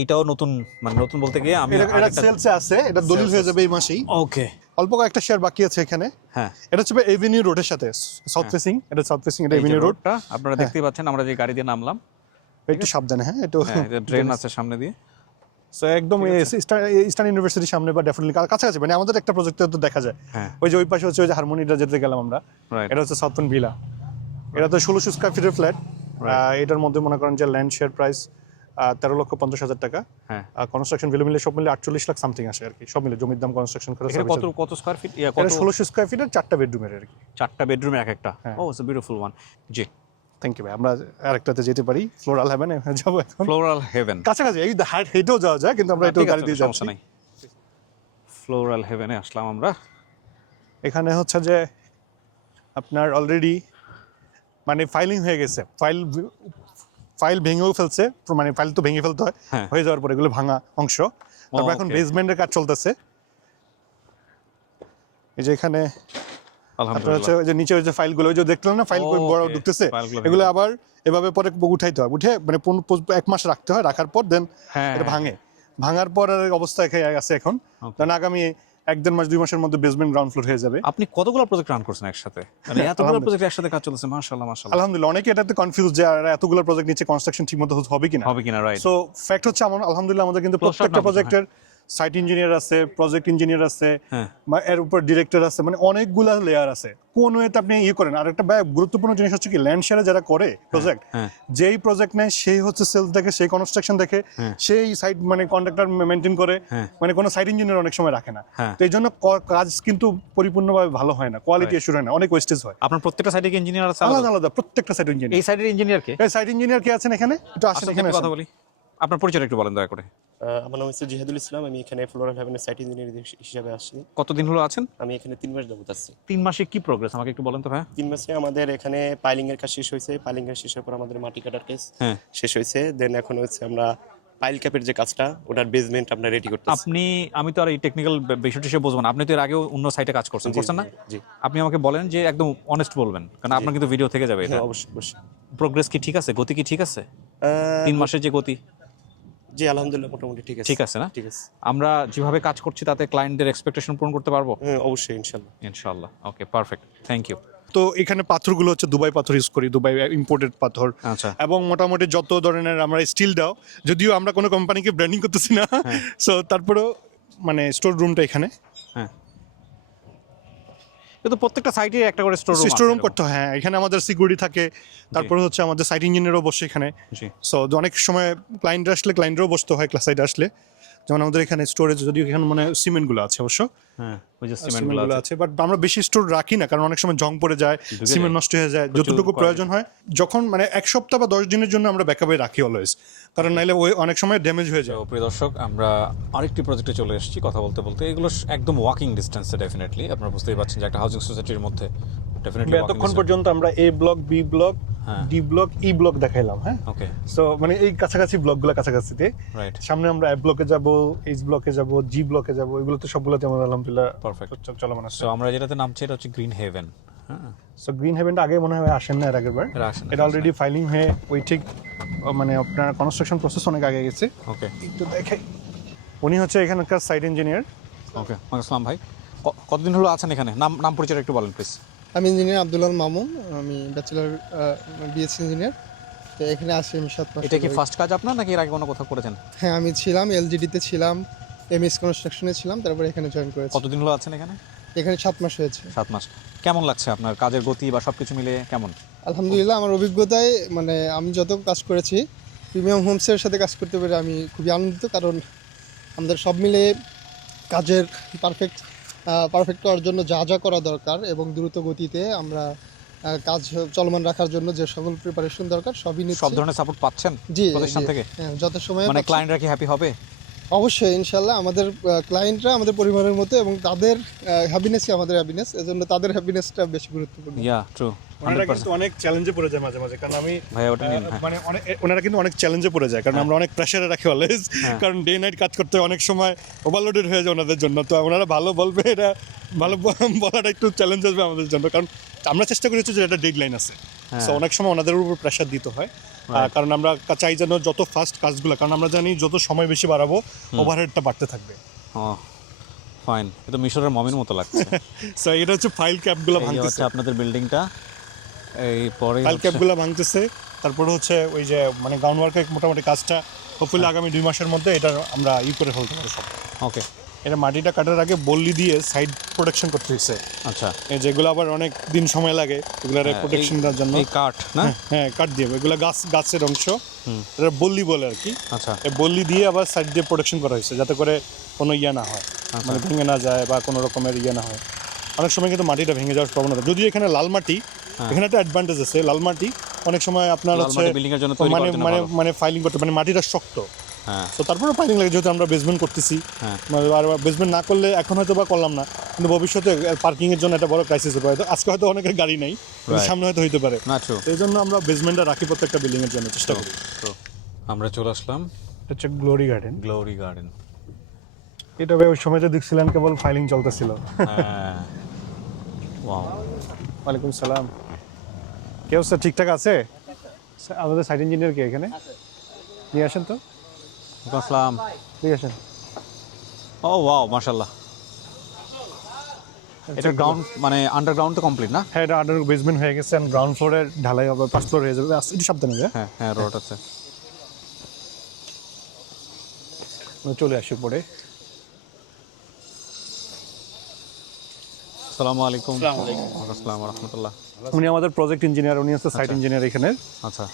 এইটাও নতুন, মানে নতুন বলতে গিয়ে আমি এটা সেলসে আছে, এটা দলিল হয়ে যাবে এই মাসেই। ওকে, অল্প কয়েকটা শেয়ার বাকি আছে এখানে। হ্যাঁ, এটা হচ্ছে এভিনিউ রোডের সাথে সাউথ ফেসিং, এটা সাউথ ফেসিং, এটা এভিনিউ রোড। রোডটা আপনারা দেখতেই পাচ্ছেন, আমরা যে গাড়ি দিয়ে নামলাম। একটু সাবধানে, হ্যাঁ, একটু ড্রেন আছে সামনে দিয়ে। সো একদম ইস্টার্ন ইউনিভার্সিটির সামনে বা ডেফিনেটলি কাছাকাছি, মানে আমাদের একটা প্রজেক্টে তো দেখা যায়। হ্যাঁ, ওই যে ওই পাশে হচ্ছে ওই যে হারমোনিটা যেতে গেলাম আমরা, রাইট। এটা হচ্ছে সাউথ পয়েন্ট ভিলা। এটা তো 1600 স্কয়ার ফিটের ফ্ল্যাট। এটার মধ্যে মনে করেন যে ল্যান্ড শেয়ার প্রাইস 13,50,000 টাকা। হ্যাঁ, কনস্ট্রাকশন ভ্যালু মিলে সব মিলে 48 লাখ সামথিং আসে আর কি, সব মিলে জমির দাম, কনস্ট্রাকশন খরচ। এখানে কত স্কয়ার ফিট? এটা 1600 স্কয়ার ফিটের 4টা বেডরুমের আর কি। 4টা বেডরুমের এক একটা। হ্যাঁ। Oh, it's a beautiful one. জি, থ্যাংক ইউ ভাই। আমরা আরেকটাতে যেতে পারি, ফ্লোরাল হেভেনে যাবো এখন। ফ্লোরাল হেভেন কাছাকাছি, এই হেঁটেও যাওয়া যায়, কিন্তু আমরা একটু গাড়ি দিয়ে সমস্যা যাচ্ছি। নাই। ফ্লোরাল হেভেনে আসলাম আমরা। এখানে হচ্ছে যে আপনার অলরেডি মানে ফাইলিং হয়ে গেছে, ফাইল ভেঙেও ফেলছে, মানে ফাইল তো ভেঙে ফেলতে হয়, হ্যাঁ। হয়ে যাওয়ার পর এগুলো ভাঙা অংশ। তারপর এখন okay. বেসমেন্টের কাজ চলতেছে। এই যে এখানে আপনার হচ্ছে আলহামদুলিল্লাহ। ওই যে নিচে ওই যে ফাইলগুলো, ওই যে দেখলেন না ফাইল বড় Okay, ঢুকতেছে, ফাইলগুলো এগুলো ভেঙে আবার এভাবে পরে উঠাইতে হয়, উঠে মানে 1 মাস রাখতে হয়, রাখার পর দেন হ্যাঁ, এটা ভাঙে। ভাঙার পর আর অবস্থা আছে এখন, কারণ আগামী 1-1.5 মাস 2 মাসের মধ্যে বেসমেন্ট গ্রাউন্ড ফ্লোর হয়ে যাবে। আপনি কতগুলো প্রজেক্ট রান করছেন একসাথে? মানে এতগুলো প্রজেক্ট একসাথে কাজ চলতেছে, মাশাআল্লাহ মাশাআল্লাহ। আলহামদুলিল্লাহ, অনেকে এটাতে কনফিউজ যে আর এতগুলো প্রজেক্ট নিচে কনস্ট্রাকশন ঠিকমতো হবে কিনা। হবে কিনা, রাইট। সো ফ্যাক্ট হচ্ছে আলহামদুলিল্লাহ আমাদের কিন্তু Close shot প্রত্যেকটা না, প্রজেক্টের সাইট ইঞ্জিনিয়ার আছে, প্রজেক্ট ইঞ্জিনিয়ার আছে, হ্যাঁ। বা এর উপর ডিরেক্টর আছে, মানে অনেকগুলা লেয়ার আছে। কোন ওয়েতে আপনি করেন। আর একটা গুরুত্বপূর্ণ জিনিস হচ্ছে কি, ল্যান্ড শেয়ারে যারা করে প্রজেক্ট, হ্যাঁ। যেই প্রজেক্ট নেয় সেই হচ্ছে সেলস দেখে, সেই কনস্ট্রাকশন দেখে, হ্যাঁ। সেই সাইট মানে কন্ট্রাক্টর মেনটেন করে, হ্যাঁ। মানে কোনো সাইট ইঞ্জিনিয়ার অনেক সময় রাখে না। হ্যাঁ। তো এই জন্য কাজ কিন্তু পরিপূর্ণভাবে ভালো হয় না, কোয়ালিটি এস্যুর হয় না, অনেক ওয়েস্টেজ হয়। আপনার প্রত্যেকটা সাইডে কি ইঞ্জিনিয়ার আছে? আলাদা আলাদা প্রত্যেকটা সাইট এই ইঞ্জিনিয়ার। সাইডের ইঞ্জিনিয়ার কে? এই সাইট ইঞ্জিনিয়ার কে আছেন এখানে? একটু আসেন আসলে এখানে কথা বলি। আপনার পরিচয় একটু বলেন দয়া করে। আমার নাম হচ্ছে জিহাদুল ইসলাম। আমি এখানে ফ্লোরাল হেভেনের সাইট ইঞ্জিনিয়ার হিসেবে আসছি। কতদিন হলো আছেন? আমি এখানে 3 মাস যাবত আছি। 3 মাসে কি প্রোগ্রেস আমাকে একটু বলেন তো ভাই। 3 মাসে আমাদের এখানে পাইলিং এর কাজ শেষ হয়েছে। পাইলিং এর শেষের পর আমাদের মাটি কাটার কাজ হ্যাঁ। শেষ হয়েছে। দেন এখন হচ্ছে আমরা পাইল ক্যাপের যে কাজটা, ওটার বেসমেন্ট আমরা রেডি করতেছি। আমি তো আর এই টেকনিক্যাল বিষয়টি সে বুঝবো না। আপনি তো এর আগেও অন্য সাইটে কাজ করছেন না? জি, আপনি আমাকে বলেন যে একদম অনেস্ট বলবেন, কারণ আপনার কিন্তু ভিডিও থেকে যাবে এটা। হ্যাঁ, অবশ্যই অবশ্যই। প্রোগ্রেস কি ঠিক আছে? গতি কি ঠিক আছে? আহ, 3 মাসের যে গতি, জি আলহামদুলিল্লাহ মোটামুটি ঠিক আছে। ঠিক আছে না? ঠিক আছে, আমরা যেভাবে কাজ করছি তাতে ক্লায়েন্টদের এক্সপেকটেশন পূরণ করতে পারবো হ্যাঁ অবশ্যই ইনশাআল্লাহ। ইনশাআল্লাহ। ওকে, পারফেক্ট, থ্যাংক ইউ। তো এখানে পাথরগুলো হচ্ছে দুবাই পাথর ইউজ করি, দুবাই ইম্পোর্টেড পাথর। আচ্ছা। এবং মোটামুটি যত ধরনের আমরা স্টিল দাও, যদিও আমরা কোনো কোম্পানিকে ব্র্যান্ডিং করতেছি না, সো তারপরেও মানে স্টোর রুমটা এখানে হ্যাঁ, কিন্তু প্রত্যেকটা সাইটে একটা করে স্টোর রুম করতে হয়। হ্যাঁ, এখানে আমাদের সিকিউরিটি থাকে, তারপরে হচ্ছে আমাদের সাইট ইঞ্জিনিয়ারও বসে এখানে। জি। সো অনেক সময় ক্লায়েন্ট আসলে ক্লায়েন্টরাও বসতে হয় ক্লাস সাইডে আসলে। যেমন আমাদের এখানে স্টোরেজ, যদিও এখানে মানে সিমেন্টগুলো আছে অবশ্য, হ্যাঁ, ওই যে সিমেন্টগুলো সিমেন্টগুলো আছে, বাট আমরা বেশি স্টোর রাখি না, কারণ অনেক সময় জং পড়ে যায়, সিমেন্ট নষ্ট হয়ে যায়। যতটুকু প্রয়োজন হয়, যখন মানে 1 সপ্তাহ বা 10 দিনের জন্য আমরা ব্যাকআপে রাখি অলওয়েজ, কারণ নাইলে ওই অনেক সময় ড্যামেজ হয়ে যায়। তো প্রিয় দর্শক, আমরা আরেকটি প্রজেক্টে চলে এসেছি কথা বলতে বলতে। এগুলো একদম ওয়াকিং ডিস্টেন্সে, ডেফিনেটলি আপনারা বুঝতেই পারছেন যে একটা হাউজিং সোসাইটির মধ্যে ডেফিনেটলি এতক্ষণ পর্যন্ত আমরা A block, B block, D block, E block দেখাইলাম। হ্যাঁ, ওকে, সো মানে এই কাছাকাছি ব্লকগুলো কাছাকাছিতে, রাইট। সামনে আমরা এ ব্লকে যাব, এইচ ব্লকে যাব, জি ব্লকে যাব, এগুলো তো সবগুলোতে আমাদের আলহামদুলিল্লাহ পারফেক্ট চলমান আছে। সো আমরা যেটাতে নামছি এটা হচ্ছে গ্রিন হেভেন। হ্যাঁ, সো গ্রিন হেভেনটা আগে মনে হয় আসেন না, এর আগের বার এরা আসেন না, এটা অলরেডি ফাইলিং হয়ে ওই ঠিক মানে আপনার কনস্ট্রাকশন প্রসেস অনেক আগে গেছে। ওকে, একটু দেখাই, উনি হচ্ছে এখানকার সাইট ইঞ্জিনিয়ার। ওকে, আসসালাম ভাই। কতদিন হলো আছেন এখানে? নাম পরিচয় একটু বলেন প্লিজ। আমি ইঞ্জিনিয়ার আব্দুল মামুন, আমি ব্যাচেলার বিএসসি ইঞ্জিনিয়ার। তো এখানে আসি আমি 7 মাস। এটা কি ফার্স্ট কাজ আপনার, নাকি এর আগে কোনো কোথাও করেছেন? হ্যাঁ, আমি ছিলাম এলজিডিতে ছিলাম, এমএস কনস্ট্রাকশনে ছিলাম, তারপরে এখানে জয়েন করেছি। কতদিন হলো আছেন এখানে? এখানে 7 মাস হয়েছে। 7 মাস। কেমন লাগছে আপনার কাজের গতি বা সবকিছু মিলে কেমন? আলহামদুলিল্লাহ, আমার অভিজ্ঞতায় মানে আমি যত কাজ করেছি প্রিমিয়াম হোমসের সাথে কাজ করতে পেরে আমি খুবই আনন্দিত, কারণ আমাদের সব মিলে কাজের পারফেক্ট করার জন্য যা যা করা দরকার এবং দ্রুত গতিতে আমরা কাজ চলমান রাখার জন্য যে সকল প্রিপারেশন দরকার সবই নিচ্ছি। সব ধরনের সাপোর্ট পাচ্ছেন জি, প্রতিষ্ঠান থেকে? হ্যাঁ, যত সময় মানে ক্লায়েন্টরা কি হ্যাপি হবে? অবশ্যই ইনশাল্লাহ। আমাদের ক্লায়েন্টরা আমাদের পরিবারের মতো এবং তাদের হ্যাপিনেসই আমাদের হ্যাপিনেস, এজন্য তাদের হ্যাপিনেসটা বেশি গুরুত্বপূর্ণ। ইয়া ট্রু। ওনারা কিন্তু অনেক চ্যালেঞ্জে পড়ে যায় মাঝে মাঝে, কারণ আমি ভাই ওটা নিন, হ্যাঁ। মানে ওনারা কিন্তু অনেক চ্যালেঞ্জে পড়ে যায়, কারণ আমরা অনেক প্রেসারে রাখি অলওয়েজ, কারণ ডে নাইট কাজ করতে অনেক সময় ওভারলোডেড হয়ে যায় ওনাদের জন্য। তো ওনারা ভালো বলবে, এটা ভালো বলাটা একটু চ্যালেঞ্জ আসবে আমাদের জন্য, কারণ আমরা চেষ্টা করেছি যে একটা ডেডলাইন আছে, সো অনেক সময় ওনাদের উপর প্রেসার দিতে হয়, কারণ আমরা চাই যেন যত ফাস্ট কাজগুলো, কারণ আমরা জানি যত সময় বেশি বাড়াবো ওভারহেডটা বাড়তে থাকবে। ফাইন, এটা মিশরের মমির মতো লাগছে। সো এটা হচ্ছে ফাইল ক্যাপগুলো এই যে ভাঙতেছে, হচ্ছে আপনাদের বিল্ডিংটা, এই পরে ফাইল ক্যাপগুলো ভাঙতেছে, তারপরে হচ্ছে ওই যে মানে গ্রাউন্ড ওয়ার্কের মোটামুটি কাজটা হোপফুলি আগামী 2 মাসের মধ্যে এটা আমরা করে ফেলতে পারবো সব। ওকে, এটা মাটিটা কাটার আগে বল্লি দিয়ে সাইড প্রোটেকশন করতে হয়েছে, আচ্ছা। এই যেগুলো আবার অনেক দিন সময় লাগে এগুলোর প্রোটেকশন দেওয়ার জন্য। এই কাঠ না? হ্যাঁ, কাট দিয়ে এগুলো গাছের অংশ, এটা বল্লি বলে আর কি। আচ্ছা, এই বল্লি দিয়ে আবার সাইড দিয়ে প্রোটেকশন করা হয়েছে, যাতে করে কোনো ইয়ে না হয়, মানে ভেঙে না যায় বা কোনো রকমের ইয়ে না হয়। অনেক সময় কিন্তু মাটিটা ভেঙে যাওয়ার প্রবণতা, যদিও এখানে লাল মাটি, এখানে একটা অ্যাডভান্টেজ আছে, লাল মাটি অনেক সময় আপনার হচ্ছে বিল্ডিং এর জন্য তৈরি মানে করতে না মানে ভালো। মানে ফাইলিং করতে, মানে মাটিটা শক্ত, হ্যাঁ, তো তারপরে ফাইলিং লাগে, যেহেতু আমরা বেসমেন্ট করতেছি, আর বেসমেন্ট না করলে এখন হয়তো বা করলাম না, কিন্তু ভবিষ্যতে পার্কিং এর জন্য একটা বড় ক্রাইসিস হবে, হয়তো আজকে হয়তো অনেকের গাড়ি নাই, কিন্তু সামনে হয়তো হইতে পারে, না ট্রু। এই জন্য আমরা বেসমেন্টটা রাখি প্রত্যেকটা বিল্ডিং এর জন্য চেষ্টা করি। আমরা চলে আসলাম এটা হচ্ছে গ্লোরি গার্ডেন। Glory garden. এটা ওই সময় যে দেখছিলেন কেবল ফাইলিং চলতেছিল। হ্যাঁ, ওয়াও। ওয়ালাইকুম সালাম, কে অবস্থা, ঠিকঠাক আছে? আমাদের সাইট ইঞ্জিনিয়ার কে এখানে নিয়ে আসেন তো, আসসালাম। নিয়ে আসেন। ও ওয়াও, মাশাআল্লাহ। এটা গ্রাউন্ড মানে আন্ডারগ্রাউন্ড তো কমপ্লিট না? হ্যাঁ, এটা আন্ডার বেসমেন্ট হয়ে গেছে, গ্রাউন্ড ফ্লোরে ঢালাই হবে, 5 ফ্লোর হয়ে যাবে, একটু সাবধানে হবে। হ্যাঁ হ্যাঁ, রোড আছে। চলে আসি পরে। আসসালামু আলাইকুম। ওয়া আসসালামু রাহমাতুল্লাহ। উনি আমাদের প্রজেক্ট ইঞ্জিনিয়ার, উনি হচ্ছে সাইট ইঞ্জিনিয়ার এখানে। আচ্ছা,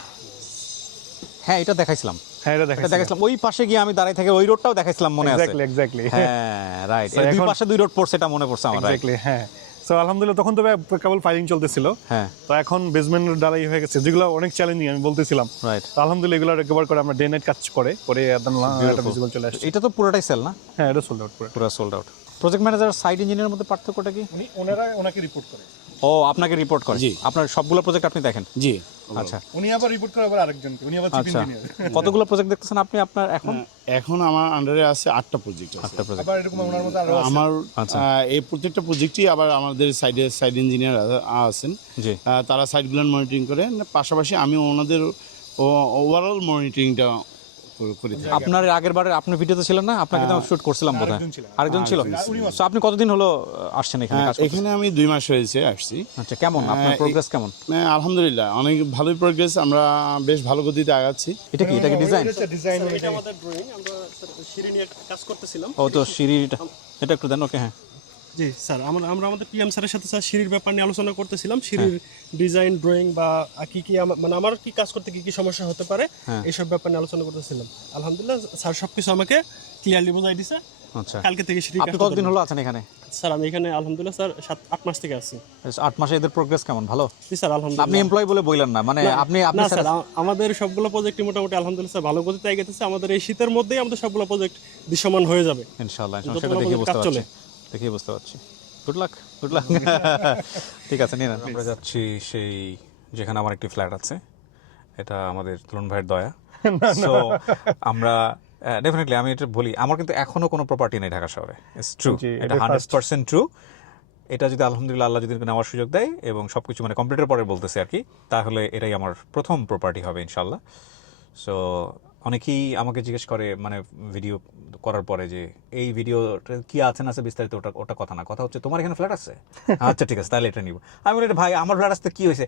হ্যাঁ এটা দেখাইছিলাম, হ্যাঁ এটা এটা দেখাচ্ছি। দেখাইছিলাম, ওই পাশে গিয়ে আমি দাঁড়াই থেকে ওই রোডটাও দেখাইছিলাম, মনে আছে? এক্স্যাক্টলি হ্যাঁ রাইট, So এই দুই এখন- পাশে দুই রোড পড়ছে, এটা মনে পড়ছে আমার। রাইট, এক্স্যাক্টলি, হ্যাঁ। সো আলহামদুলিল্লাহ, তখন তো কেবল ফাইলিং চলতেছিল, হ্যাঁ তো এখন বেসমেন্ট ঢালাই হয়ে গেছে, যেগুলো অনেক চ্যালেঞ্জিং আমি বলতেছিলাম। রাইট। তো আলহামদুলিল্লাহ এগুলো রিকভার করে আমরা ডে নাইট কাজ করে একদম একটা ভিজিবল চলে আসছে। এটা তো পুরোটাই সেল না? হ্যাঁ, এটা সোল্ড আউট পুরো। পুরো sold out. Project manager site ইঞ্জিনিয়ারের মধ্যে পার্থক্যটা কি? ওনাকে রিপোর্ট করে। ও আপনাকে রিপোর্ট করে? জি। আপনার সবগুলো প্রজেক্ট আপনি দেখেন? জি। আচ্ছা উনি আবার রিপোর্ট করে আবার আরেকজনকে, উনি আবার চিফ আচ্ছা, ইঞ্জিনিয়ার। কতগুলো প্রজেক্ট দেখতেছেন আপনি আপনার এখন? এখন আমার আন্ডারে আছে 8টা প্রজেক্ট আছে। 8টা প্রজেক্ট। আবার এরকম ওনার মধ্যে আরো আছে। আমার আচ্ছা। এই প্রত্যেকটা প্রজেক্টই আবার আমাদের সাইড ইঞ্জিনিয়ার আছেন, জি। তারা সাইটগুলো মনিটরিং করে, পাশাপাশি আমি ওনাদের ওভারঅল মনিটরিংটা করে থাকি। আপনার আগের বারে আপনি ভিডিওতে ছিলেন না? আপনাকে তো শুট করছিলাম বোধহয়। আরেকজন ছিল? তো আপনি কতদিন হলো আসছেন এখানে কাজ করতে? এখানে আমি 2 মাস হয়েছে আসছি। আচ্ছা, কেমন আপনার প্রোগ্রেস কেমন? আলহামদুলিল্লাহ অনেক ভালোই প্রোগ্রেস, আমরা বেশ ভালো গতিতে আগাচ্ছি। এটা কি, এটা কি ডিজাইন? ডিজাইন এটা আমাদের ড্রয়িং, আমরা সিঁড়ি নিয়ে কাজ করতেছিলাম। ও তো সিঁড়িটা, এটা একটু দেন। ওকে, হ্যাঁ। জি স্যার, আমরা আমাদের পিএম স্যারের সাথে স্যার সিঁড়ির ব্যাপার নিয়ে আলোচনা করতেছিলাম, সিঁড়ির ডিজাইন ড্রয়িং বা কি কি মানে আমার কি কাজ করতে কি কি সমস্যা হতে পারে এইসব ব্যাপার নিয়ে আলোচনা করতেছিলাম। আলহামদুলিল্লাহ স্যার সবকিছু আমাকে ক্লিয়ারলি বোঝাই দিছে। আচ্ছা, কালকে থেকে সিঁড়ি আপনি কতদিন হলো আছেন এখানে? স্যার আমি এখানে আলহামদুলিল্লাহ স্যার 7-8 মাস থেকে আছি। 8 মাসে এদের প্রোগ্রেস কেমন? ভালো? জি স্যার আলহামদুলিল্লাহ। আপনি এমপ্লয়ি বলে বললেন না, মানে আপনি না স্যার, আমাদের সবগুলো প্রজেক্ট মোটামুটি আলহামদুলিল্লাহ স্যার ভালো গতিতে এগোতেছে। আমাদের এই শীতের মধ্যেই আমাদের সবগুলো প্রজেক্ট দৃশ্যমান হয়ে যাবে ইনশাআল্লাহ। যতগুলো সেটা দেখে project বুঝতে কাজ পারছি, চলে। দেখে বুঝতে পারছি। Good luck, good luck. ঠিক আছে, নিন। আমরা যাচ্ছি সেই যেখানে আমার একটি ফ্ল্যাট আছে, এটা আমাদের তুলন ভাইয়ের দয়া। সো আমরা ডেফিনেটলি, আমি এটা বলি, আমার কিন্তু এখনো কোনো প্রপার্টি নেই ঢাকা শহরে। ইটস ট্রু, এটা 100% ট্রু। এটা যদি আলহামদুলিল্লাহ আল্লাহ যদি নেওয়ার সুযোগ দেয় এবং সবকিছু মানে কমপ্লিটের পরে বলতেছে আর কি, তাহলে এটাই আমার প্রথম প্রপার্টি হবে ইনশাল্লাহ। সো অনেকেই আমাকে জিজ্ঞেস করে মানে ভিডিও করার পরে যে এই ভিডিওটা কি আছে না আছে বিস্তারিত, ওটা কথা না, কথা হচ্ছে তোমার এখানে ফ্ল্যাট আছে? আচ্ছা ঠিক আছে, তাহলে এটা নিব। আমি বলি ভাই আমার ফ্ল্যাট আসতে কি হয়েছে,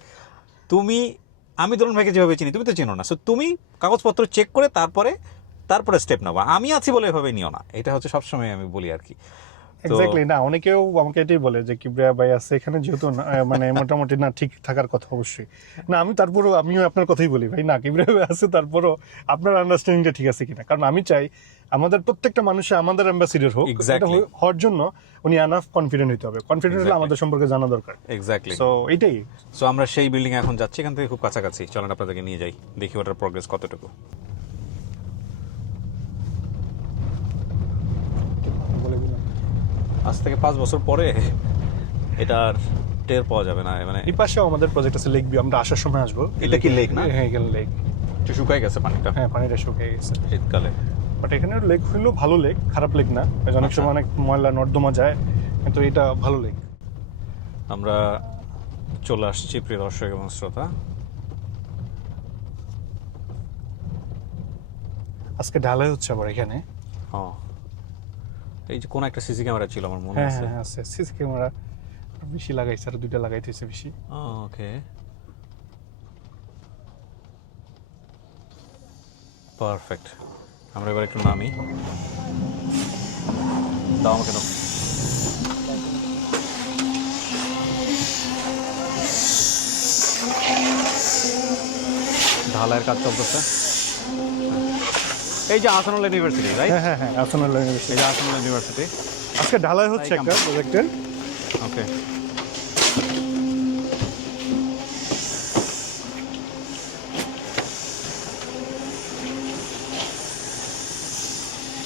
আমি ধরুন ভাইকে যেভাবে চিনি তুমি তো চিনো না, সো তুমি কাগজপত্র চেক করে তারপরে স্টেপ নেবা, আমি আছি বলে এভাবে নিও না। এটা হচ্ছে সবসময় আমি বলি আর কি। এক্স্যাক্টলি, না অনেকেও আমাকে এটাই বলে যে কিবরিয়া ভাই আছে এখানে, যেহেতু মানে মোটামুটি না ঠিক থাকার কথা অবশ্যই না, আমিও আপনার কথাই বলি ভাই, না কিবরিয়া ভাই আছে, তারপরও আপনার আন্ডারস্ট্যান্ডিংটা ঠিক আছে কিনা, কারণ আমি চাই আমাদের প্রত্যেকটা মানুষে আমাদের অ্যাম্বাসিডর হোক, এটা হওয়ার জন্য উনি এনাফ কনফিডেন্ট হতে হবে, কনফিডেন্ট হলে আমাদের সম্পর্কে জানা দরকার। এক্স্যাক্টলি, সো এইটাই। সো আমরা সেই বিল্ডিং এখন যাচ্ছি, এখান থেকে খুব কাছাকাছি, চলেন আপনাদেরকে নিয়ে যাই, দেখি ওটার প্রোগ্রেস কতটুকু। আজ থেকে 5 বছর পরে এটার টের পাওয়া যাবে না মানে এই পাশেও আমাদের প্রজেক্ট আছে লেক ভিউ, আমরা আসার সময় আসবো। এটা কি lake না? হ্যাঁ এখানে লেক, একটু শুকাই গেছে পানিটা হ্যাঁ পানিটা শুকিয়ে গেছে। শীতকালে। বাট এখানে লেক হইলেও ভালো লেক, খারাপ লেক না। অনেক সময় অনেক ময়লা নর্দমা যায়, কিন্তু এটা ভালো লেক। আমরা চলে আসছি প্রিয় দর্শক এবং শ্রোতা। আজকে ঢালাই হচ্ছে আবার এখানে। হ্যাঁ, এই যে কোন একটা সিসি ক্যামেরা ছিল আমার মনে হ্যাঁ আছে। হ্যাঁ আছে, সিসি ক্যামেরা বেশি লাগাইছে, আর 2টা লাগাইতেছে বেশি। ওকে, পারফেক্ট। আমরা এবার একটু নামি, দাও আমাকে দাও। ঢালাইয়ের কাজ চলতেছে। এই যে আসানুল ইউনিভার্সিটি, রাইট? হ্যাঁ হ্যাঁ হ্যাঁ আসলে এই যে আসানুল ইউনিভার্সিটি। আজকে ঢালাই হচ্ছে একটা প্রজেক্টের। ওকে,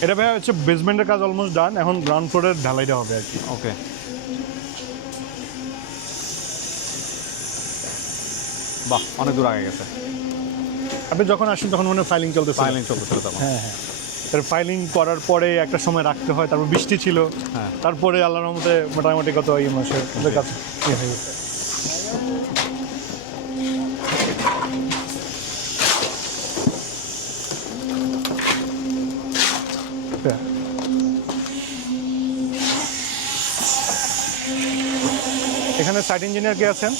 এটা ভাই হচ্ছে বেসমেন্টের কাজ অলমোস্ট ডান, এখন গ্রাউন্ড ফ্লোরের ঢালাইটা হবে আর কি। ওকে। বাহ, অনেক দূর আগে গেছে। আপনি যখন আসেন তখন মনে ফাইলিং চলতেছে। ফাইলিং চলতেছিল তখন। হ্যাঁ হ্যাঁ, তার ফাইলিং করার পরে একটা সময় রাখতে হয়, তারপর বৃষ্টি ছিল, হ্যাঁ। তারপরে আল্লাহর রহমতে মোটামুটি গত এই মাসে ওদের কাছে ইয়ে হয়ে গেছে। হ্যাঁ। এখানে সাইট ইঞ্জিনিয়ার কে আছেন?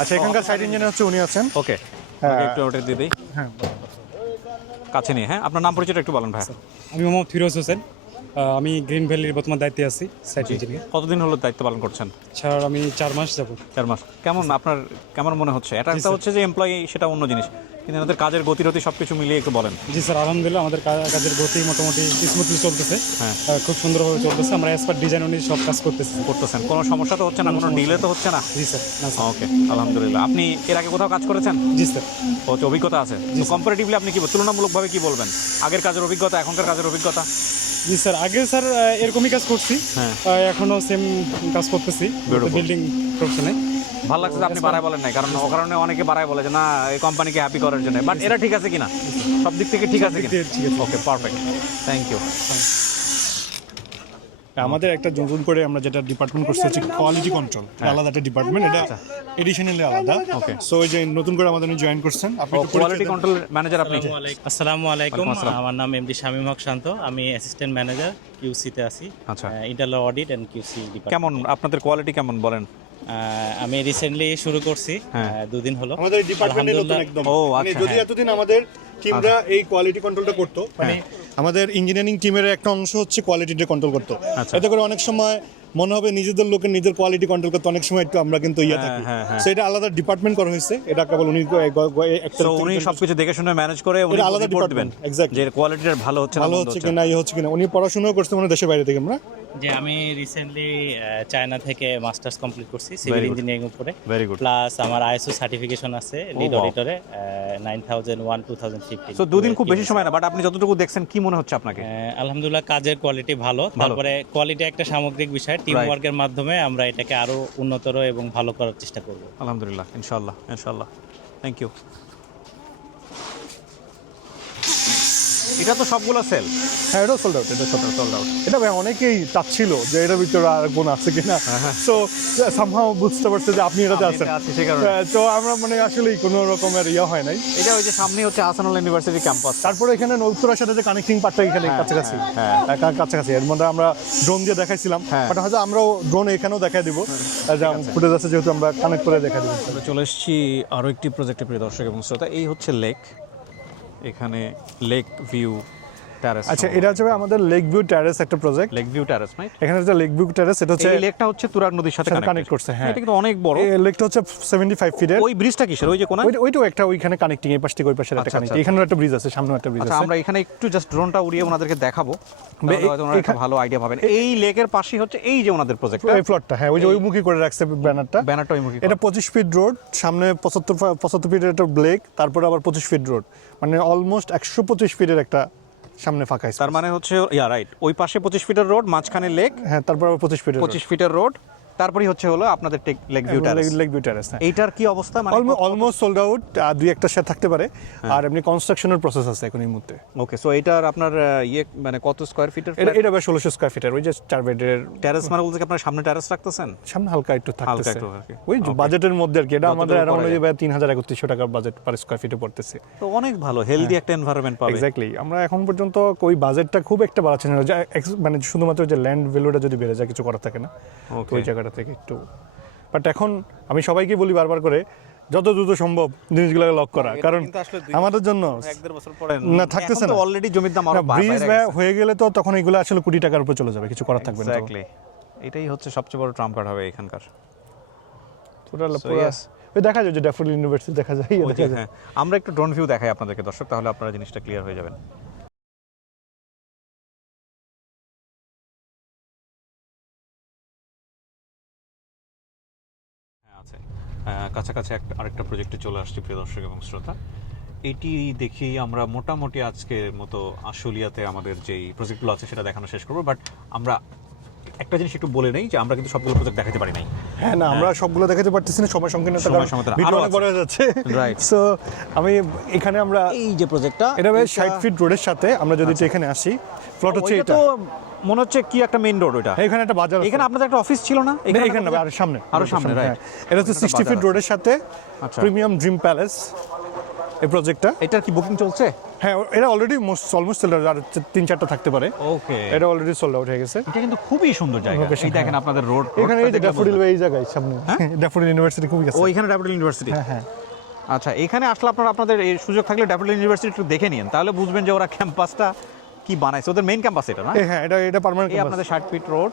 আচ্ছা, এখানকার সাইট ইঞ্জিনিয়ার হচ্ছে উনি আছেন। ওকে, হ্যাঁ। একটু ওটা দিয়ে দিই হ্যাঁ, কাছে নিয়ে। হ্যাঁ, আপনার নাম পরিচয়টা একটু বলেন ভাই। আমি মোহাম্মদ ফিরোজ হোসেন। আমি গ্রিন ভ্যালির বর্তমান দায়িত্বে আছি, সাইট ইঞ্জিনিয়ার। কতদিন হলো দায়িত্ব পালন করছেন? স্যার আমি 4 মাস যাব। 4 মাস। কেমন আপনার কেমন মনে হচ্ছে? এটা একটা স্যার। হচ্ছে যে এমপ্লয়ি, সেটা অন্য জিনিস, কিন্তু আমাদের কাজের গতিরতি সব কিছু মিলিয়ে একটু বলেন। জি স্যার, আলহামদুলিল্লাহ আমাদের কাজের গতি মোটামুটি স্মুথলি চলতেছে। হ্যাঁ। খুব সুন্দরভাবে চলতেছে। আমরা এক্সপার্ট ডিজাইন অনুযায়ী সব কাজ করতেছি। কোনো সমস্যা তো হচ্ছে না? কোনো ডিলে তো হচ্ছে না? জি স্যার। না স্যার। ওকে, আলহামদুলিল্লাহ। আপনি এর আগে কোথাও কাজ করেছেন? জি স্যার। হচ্ছে অভিজ্ঞতা আছে? কম্পারেটিভলি আপনি কি তুলনামূলকভাবে কি বলবেন? আগের কাজের অভিজ্ঞতা, এখনকার কাজের অভিজ্ঞতা? জি স্যার, আগে স্যার এরকমই কাজ করছি। হ্যাঁ। এখনো সেম কাজ করতেছি Beautiful. বিল্ডিং প্রফেশনে। ভালো লাগছে যে আপনি বাড়ায় বলেন নাই, কারণ ও কারণে অনেকে বাড়ায় বলে যে না এই কোম্পানিকে হ্যাপি করার জন্য। বাট এরা ঠিক আছে কিনা, সব দিক থেকে ঠিক আছে কিনা? ঠিক আছে। ওকে, পারফেক্ট, থ্যাংক ইউ। আমাদের একটা নতুন করে আমরা যেটা ডিপার্টমেন্ট করছি হচ্ছে কোয়ালিটি কন্ট্রোল, আলাদা একটা ডিপার্টমেন্ট, এটা এডিশনালি আলাদা। Okay. সো ওই যে নতুন করে আমাদের জয়েন করছেন আপনি, একটু কোয়ালিটি পরিচয় দেন। কন্ট্রোল ম্যানেজার আপনি? আসসালামু আলাইকুম, ওয়ালাইকুম আসসালাম। আমার নাম এমডি শামীম হক শান্ত। আমি অ্যাসিস্ট্যান্ট ম্যানেজার কিউসিতে আছি। আচ্ছা। Internal audit and QC department. কেমন আপনাদের কোয়ালিটি কেমন বলেন? আমি রিসেন্টলি শুরু করছি, হ্যাঁ। 2 দিন হলো। আমাদের ডিপার্টমেন্টে নতুন আলহামদুলিল্লাহ। একদম। ও, মানে আচ্ছা, যদি হ্যাঁ। এতদিন আমাদের টিমরা এই কোয়ালিটি কন্ট্রোলটা করতো, মানে আমাদের ইঞ্জিনিয়ারিং টিমের একটা অংশ হচ্ছে কোয়ালিটিটা কন্ট্রোল করতো। আচ্ছা। এতে করে অনেক সময় মনে হবে নিজেদের লোকের নিজের কোয়ালিটি কন্ট্রোল করতে অনেক সময় একটু আমরা কিন্তু ইয়ে থাকি। হ্যাঁ, হ্যাঁ। সো এটা আলাদা ডিপার্টমেন্ট করা হয়েছে, এটা কেবল উনি একটা তো উনি সবকিছু দেখে শুনে ম্যানেজ করে উনি এটা আলাদা রিপোর্ট দিবেন department, exactly. যে কোয়ালিটিটা ভালো হচ্ছে না ভালো মন্দ হচ্ছে হচ্ছে। কিনা ইয়ে হচ্ছে কিনা। উনি পড়াশোনাও করছে মানে দেশের বাইরে থেকে আমরা। যে আমি রিসেন্টলি চায়না থেকে মাস্টার্স কমপ্লিট করছি সিভিল Very good. ইঞ্জিনিয়ারিং উপরে। Very good. প্লাস আমার আইএসও সার্টিফিকেশন আছে লিড wow. অডিটরে 9001 2015। তো 2 দিন খুব বেশি সময় না, বাট আপনি যতটুকু দেখছেন কি মনে হচ্ছে আপনাকে? আলহামদুলিল্লাহ কাজের কোয়ালিটি ভালো। তারপরে কোয়ালিটি একটা সামগ্রিক বিষয়, টিম Right. ওয়ার্কের মাধ্যমে আমরা এটাকে আরো উন্নতর এবং ভালো করার চেষ্টা করব। আলহামদুলিল্লাহ, ইনশাআল্লাহ ইনশাআল্লাহ, থ্যাংক ইউ। এটা তো সবগুলো সেল? হ্যাঁ, এটা সোল্ড আউট, এটা সোল্ড আউট। এটা ভাই অনেকেই চাচ্ছিল যে এটার ভিতরে আর কোন আছে কিনা, সো সামহাও বুঝতে পারছে যে আপনি এটাতে আমি আছেন। এটা আছি, সে কারণে। তো আমরা মানে আসলেই কোনো রকমের ইয়ে হয় নাই। এটা ওই যে সামনে হচ্ছে আসানুল ইউনিভার্সিটি ক্যাম্পাস। তারপরে এখানে উত্তরার সাথে যে কানেক্টিং পার্টটা এখানে কাছাকাছি, কাছাকাছি এর মধ্যে আমরা ড্রোন দিয়ে দেখাইছিলাম, হ্যাঁ। বাট হয়তো আমরাও ড্রোন এখানেও দেখাই দিব, ফুটেজ আছে যেহেতু আমরা কানেক্ট করে দেখাই দিব। আমরা চলে এসেছি আরও একটি প্রজেক্টে, প্রিয় দর্শক এবং শ্রোতা। এই হচ্ছে লেক, এখানে লেক ভিউ টেরেস। আচ্ছা, এটা হচ্ছে আমাদের লেক ভিউ টেরেস একটা project. Lake view terrace, right? এখানে হচ্ছে লেক ভিউ টেরেস, এটা হচ্ছে এই লেকটা হচ্ছে তুরাগ নদীর সাথে কানেক্ট কানেক্ট করছে। হ্যাঁ, এটা কিন্তু অনেক বড়। এই লেকটা হচ্ছে 75 ফিটের। ওই ব্রিজটা কিসের? ওই যে কোনা? ওইটাও একটা ওইখানে কানেক্টিং, এই পাশ থেকে ওই পাশে একটা আচ্ছা, কানেক্টিং। আচ্ছা। এখানেও একটা ব্রিজ আছে, সামনেও একটা ব্রিজ আচ্ছা, আছে। আমরা এখানে একটু জাস্ট ড্রোনটা উড়িয়ে ওনাদেরকে দেখাবো, তাহলে হয়তো ওনারা একটা ভালো আইডিয়া পাবেন। এই লেকের পাশেই হচ্ছে এই যে ওনাদের প্রজেক্ট, এই ফ্লোরটা, হ্যাঁ, ওই যে ওইমুখী করে রাখছে ব্যানারটা। ব্যানারটা ওইমুখী এটা 25 ফিট রোড, সামনে 75 ফিটের একটা লেক, তারপরে আবার 25 ফিট রোড, মানে অলমোস্ট 125 ফিটের একটা সামনে ফাঁকা স্পেস। তার মানে হচ্ছে রাইট, ওই পাশে 25 ফিটের রোড, মাঝখানে লেক, হ্যাঁ, তারপর আবার 25 ফিটের 25 ফিটের রোড, তারপরেই হলো আপনাদের lake view terrace. Lake view terrace. এইটার কি অবস্থা? মানে অলমোস্ট সোল্ড আউট, দুই একটা শেড থাকতে পারে, আর এমনি কনস্ট্রাকশনের প্রসেস আছে এখন এই মুহূর্তে। ওকে, সো এইটার আপনার মানে কত স্কয়ার ফিটের? এটা বেশ 1600 স্কয়ার ফিটের, ওই যে 4 বেডের টেরাস মানে বলতে কি আপনার সামনে টেরাস রাখতেছেন? সামনে হালকা একটু থাকতেছে, একটু আর কি। ওই বাজেটের মধ্যে আর কি। এটা আমাদের যতটুকু অ্যারাউন্ড করা যায়। 3000-3100 টাকার বাজেট পার স্কয়ার ফিটে পড়তেছে। তো অনেক ভালো, হেলদি একটা এনভায়রনমেন্ট পাবে। এক্স্যাক্টলি। আমরা এখন পর্যন্ত ওই বাজেটটা খুব একটা বাড়াচ্ছি না, মানে শুধুমাত্র যে ল্যান্ড ভ্যালুটা যদি বেড়ে যায় কিছু করার থাকে না, তো ওই জায়গাটা থেকে একটু। বাট এখন আমি সবাইকে বলি বারবার করে, যত দ্রুত সম্ভব জিনিসগুলোকে লক করা, কারণ আমাদের জন্য 1-1.5 বছর পরে না থাকতেছে না। অলরেডি জমির দাম আরো ব্রিজ হয়ে গেলে তো তখন এগুলো আসলে কোটি টাকার উপর চলে যাবে, কিছু করার থাকবে না। এক্স্যাক্টলি, এটাই হচ্ছে সবচেয়ে বড় ট্রাম্প কার্ড হবে এখানকার। ওই দেখা যায় যে ড্যাফোডিল ইউনিভার্সিটি দেখা যায়, দেখা যায়। হ্যাঁ, আমরা একটু ড্রোন ভিউ দেখাই আপনাদেরকে দর্শক, তাহলে আপনারা জিনিসটা ক্লিয়ার হয়ে যাবেন। আছে কাছাকাছি আরেকটা প্রজেক্টে চলে আসছি প্রিয় দর্শক এবং শ্রোতা। এটি দেখি আমরা মোটামুটি আজকের মতো আশুলিয়াতে আমাদের যেই প্রজেক্টগুলো আছে সেটা দেখানো শেষ করবো। বাট আমরা একটা জিনিস একটু বলে নেই যে আমরা কিন্তু সবগুলো প্রজেক্ট দেখাতে পারি নাই। হ্যাঁ না, আমরা সবগুলো দেখাতে পারতেছি না, সময় সংকীর্ণতা, সময় সংকীর্ণতা ভিডিও আরো অনেক বড় হয়ে যাচ্ছে। Right. সো আমি এখানে আমরা এই যে প্রজেক্টটা, এটা বেশ 60 ফিট রোডের সাথে আমরা যদি এখানে আসি, প্লট হচ্ছে ওইটা এটা। তো মনে হচ্ছে কি একটা মেইন রোড ওইটা। এখানে একটা বাজার আছে। এখানে আপনাদের একটা অফিস ছিল না? এখানে না, আর সামনে, আরো সামনে, রাইট। এটা হচ্ছে 60 ফিট রোডের সাথে আচ্ছা। প্রিমিয়াম ড্রিম প্যালেস এই প্রজেক্টটা। এটার কি বুকিং চলছে? হ্যাঁ, এটা অলরেডি অলমোস্ট সোল্ড আউট, আর 3-4টা থাকতে পারে। ওকে, এটা অলরেডি সোল্ড আউট হয়ে গেছে। এটা কিন্তু খুবই সুন্দর জায়গা। Location, এই দেখেন আপনাদের রোড, এখানে এই যে ড্যাফোডিল এই জায়গায় সামনে, ড্যাফোডিল ইউনিভার্সিটি খুবই কাছে। ও এখানে ড্যাফোডিল ইউনিভার্সিটি। হ্যাঁ হ্যাঁ। আচ্ছা, এখানে আসলে আপনাদের এই সুযোগ থাকলে ড্যাফোডিল ইউনিভার্সিটি একটু দেখে নিন, তাহলে বুঝবেন যে ওরা ক্যাম্পাসটা কি বানাইছে। ওদের মেইন ক্যাম্পাস এটা না? হ্যাঁ, এটা পার্মানেন্ট এই আপনাদের 60 ফিট রোড,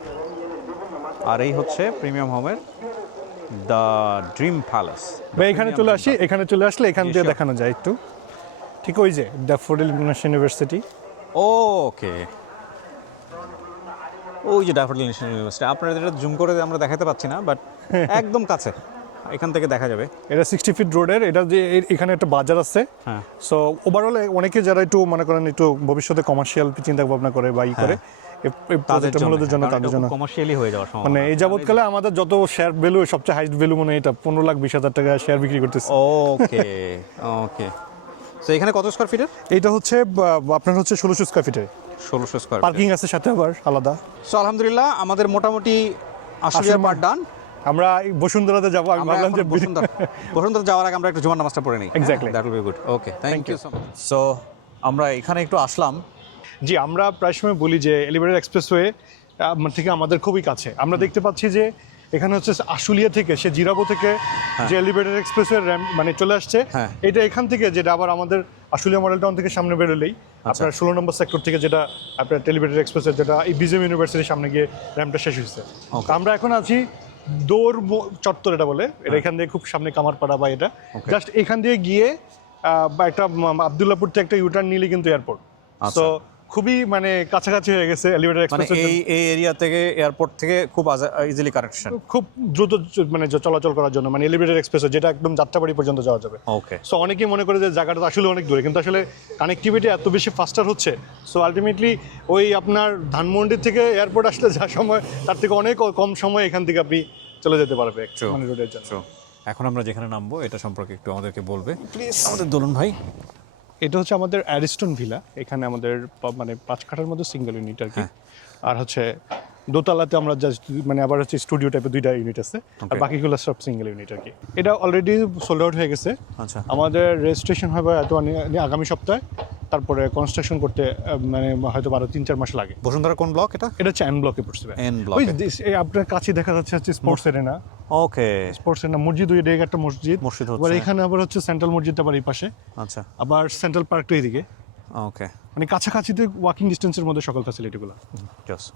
আর এই হচ্ছে প্রিমিয়াম হোমের দ্য ড্রিম প্যালেস। এখানে চলে আসি, এখানে চলে আসলে এখান দিয়ে দেখানো যায় একটু। ঠিক ওই যে ড্যাফোডিল ইউনিভার্সিটি। ওকে, ওই যে ড্যাফোডিল ইউনিভার্সিটি, আপনারা এটা জুম করে আমরা দেখাতে পাচ্ছি না, বাট একদম কাছে, এখান থেকে দেখা যাবে। এটা 60 ফিট রোডের, এটা যে এখানে একটা বাজার আছে। হ্যাঁ, সো ওভারঅল অনেকে যারা একটু মনে করেন একটু ভবিষ্যতে কমার্শিয়াল চিন্তা ভাবনা করে বা করে, তাদের তাদের জন্য কমার্শিয়ালি হয়ে যাওয়ার সম্ভাবনা। মানে এই যাবৎকালে আমাদের যত শেয়ার ভ্যালু, সবচেয়ে হাইস্ট ভ্যালু মানে এটা 15,20,000 টাকা শেয়ার বিক্রি করতেছে। ওকে ওকে, সো এখানে কত স্কয়ার ফিটের? এটা হচ্ছে আপনার হচ্ছে 1600 স্কয়ার ফিটের, 1600 স্কয়ার। পার্কিং আছে সাথে আবার আলাদা। সো আলহামদুলিল্লাহ আমাদের মোটামুটি আশুলিয়া পার্ট ডান। আমরা বসুন্ধরাতে যাব, আমি ভাবলাম যে বসুন্ধরা যাওয়ার আগে আমরা একটু জুমার নামাজটা পড়ে নিই। Exactly. That will be good. Okay, thank you so much. So আমরা এখানে একটু আসলাম। জি, আমরা প্রায় সময় বলি যে এলিভেটেড এক্সপ্রেসওয়ে থেকে আমাদের খুবই কাছে। আমরা দেখতে পাচ্ছি যে এখানে হচ্ছে আশুলিয়া থেকে, সে জিরাবো থেকে যে এলিভেটেড এক্সপ্রেসওয়ে মানে চলে আসছে, হ্যাঁ। এটা এখান থেকে, যেটা আবার আমাদের আশুলিয়া মডেল টাউন থেকে সামনে বেরোলেই আপনার 16 নম্বর সেক্টর থেকে, যেটা আপনার এলিভেটেড এক্সপ্রেসওয়ে, যেটা এই বিজেএম ইউনিভার্সিটির সামনে গিয়ে র্যাম্পটা শেষ হয়েছে। তো আমরা এখন আছি দৌড় চত্বর, এটা বলে, এটা এখান দিয়ে খুব সামনে কামারপাড়া, বা এটা জাস্ট এখান দিয়ে গিয়ে বা একটা আবদুল্লাপুর থেকে একটা ইউটার্ন নিলে কিন্তু এয়ারপোর্ট। তো খুবই মানে কাছাকাছি হয়ে গেছে এলিভেটেড মানে এক্সপ্রেস। এই এরিয়া থেকে, এয়ারপোর্ট থেকে খুব ইজিলি কানেকশন, খুব দ্রুত মানে চলাচল করার জন্য, মানে এলিভেটেড এক্সপ্রেস যেটা একদম যাত্রাবাড়ি পর্যন্ত যাওয়া যাবে। ওকে, সো অনেকেই মনে করে যে জায়গাটা আসলে অনেক দূরে, কিন্তু আসলে কানেক্টিভিটি এত বেশি ফাস্টার হচ্ছে। সো আলটিমেটলি ওই আপনার ধানমন্ডি থেকে এয়ারপোর্ট আসলে যা সময়, তার থেকে অনেক কম সময় এখান থেকে আপনি চলে যেতে পারবে মানে রোডের জন্য। এখন আমরা যেখানে নামবো এটা সম্পর্কে একটু আমাদেরকে বলবে প্লিজ আমাদের দোলন ভাই। এটা হচ্ছে আমাদের অ্যারিস্টন ভিলা, এখানে আমাদের মানে 5 কাঠার মধ্যে সিঙ্গেল ইউনিট আর কি। আর হচ্ছে দোতলাতে আমরা জাস্ট মানে আবার হচ্ছে স্টুডিও টাইপের 2টা ইউনিট আছে, আর বাকিগুলো সব সিঙ্গেল ইউনিট আর কি। এটা অলরেডি সোল্ড আউট হয়ে গেছে। আচ্ছা, আমাদের রেজিস্ট্রেশন হবে হয়তো আগামী সপ্তাহে, তারপরে কনস্ট্রাকশন করতে মানে হয়তো 3-4 মাস লাগে। বসুন্ধরা কোন ব্লক এটা? এটা হচ্ছে এন ব্লকে পড়ছে। এন ব্লক, ওই আপনার কাছে দেখা যাচ্ছে হচ্ছে স্পোর্টস এরিনা। ওকে, স্পোর্টস এরিনা, মসজিদ, ওই দিকে একটা মসজিদ হচ্ছে। আবার এখানে আবার হচ্ছে সেন্ট্রাল মসজিদটা আবার এই পাশে। আচ্ছা, আবার সেন্ট্রাল পার্কটা এইদিকে। ওকে, মানে কাছাকাছিতে ওয়াকিং ডিস্টেন্সের মধ্যে সকল ফ্যাসিলিটিগুলো। জাস্ট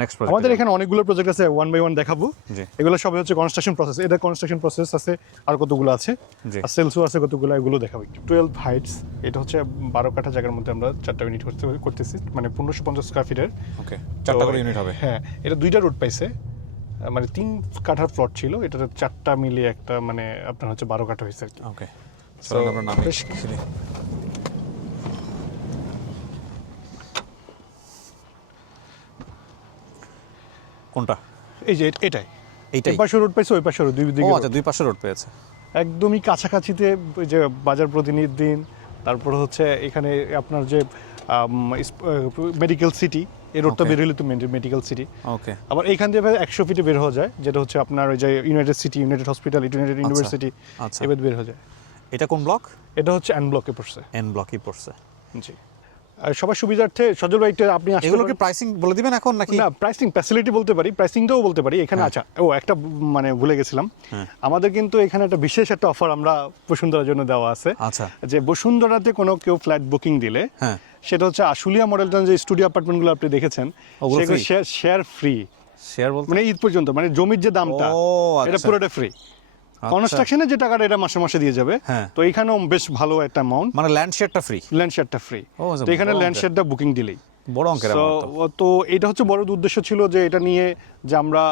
নেক্সট প্রজেক্ট আমাদের এখানে অনেকগুলো প্রজেক্ট আছে, 1 বাই 1 দেখাবো। জি, এগুলো সবই হচ্ছে কনস্ট্রাকশন প্রসেস। এটা কনস্ট্রাকশন প্রসেস আছে, আর কতগুলো আছে, জি, আর সেলসও আছে কতগুলো, এগুলো দেখাবো। 12 হাইটস, এটা হচ্ছে 12 কাঠা জায়গার মধ্যে আমরা 4টা ইউনিট করতেছি, মানে 1550 স্কয়ার ফিটের। ওকে, 4টা করে ইউনিট হবে। হ্যাঁ, এটা 2টা রুট পাইছে, মানে 3 কাঠার প্লট ছিল, এটা 4টা মিলিয়ে একটা মানে আপনার হচ্ছে 12 কাঠা হয়েছে আর কি। ওকে, চলুন আমরা নামি। কোনটা? এই যে এটাই এইটাই এই পাশে রোড পাইছে, ওই পাশে রোড, দুই ও দিকে আচ্ছা, দুই পাশে রোড পেয়েছে। একদমই কাছাকাছিতে। ওই যে বাজার প্রতিনিধির দিন, তারপর হচ্ছে এখানে আপনার যে মেডিকেল সিটি, এই রোডটা Okay. বের হলে তো মেডিকেল সিটি। ওকে, আবার এইখান দিয়ে 100 ফিটে বের হয়ে যায়, যেটা হচ্ছে আপনার ওই যে United city, United hospital, United university, আচ্ছা। এবার বের হয়ে যায়। এটা কোন ব্লক? এটা হচ্ছে এন ব্লকে পড়ছে। এন ব্লকই পড়ছে। জি। আর সবার সুবিধার্থে সজল ভাইটা আপনি আসতে এগুলোকে পারেন। প্রাইসিং বলে দিবেন এখন নাকি? না, প্রাইসিং ফ্যাসিলিটি বলতে পারি, প্রাইসিংটাও বলতে পারি এখানে। আচ্ছা, ও একটা মানে ভুলে গেছিলাম, আমাদের কিন্তু এখানে একটা বিশেষ একটা অফার আমরা বসুন্ধরার জন্য দেওয়া আছে। আচ্ছা, যে বসুন্ধরাতে কোনো কেউ ফ্ল্যাট বুকিং দিলে, হ্যাঁ, সেটা হচ্ছে আশুলিয়া মডেল টাউন যে স্টুডিও অ্যাপার্টমেন্টগুলো আপনি দেখেছেন, ওগুলো সেগুলো free? শেয়ার ফ্রি, শেয়ার বলতে মানে ঈদ পর্যন্ত, মানে জমির যে দামটা ও, এটা আচ্ছা। পুরোটা ফ্রি। কনস্ট্রাকশনের যে টাকাটা এটা মাসে মাসে দিয়ে যাবে। হ্যাঁ। তো এখানেও বেশ ভালো একটা অ্যামাউন্ট, মানে ল্যান্ড শেয়ারটা ফ্রি, ল্যান্ড শেয়ারটা ফ্রি। ও, আচ্ছা, তো এখানে বড় ল্যান্ড অঙ্কের। শেয়ারটা বুকিং দিলেই। বড় অঙ্কের So, amount তো। তো এটা হচ্ছে বড় উদ্দেশ্য ছিল যে এটা নিয়ে যে আমরা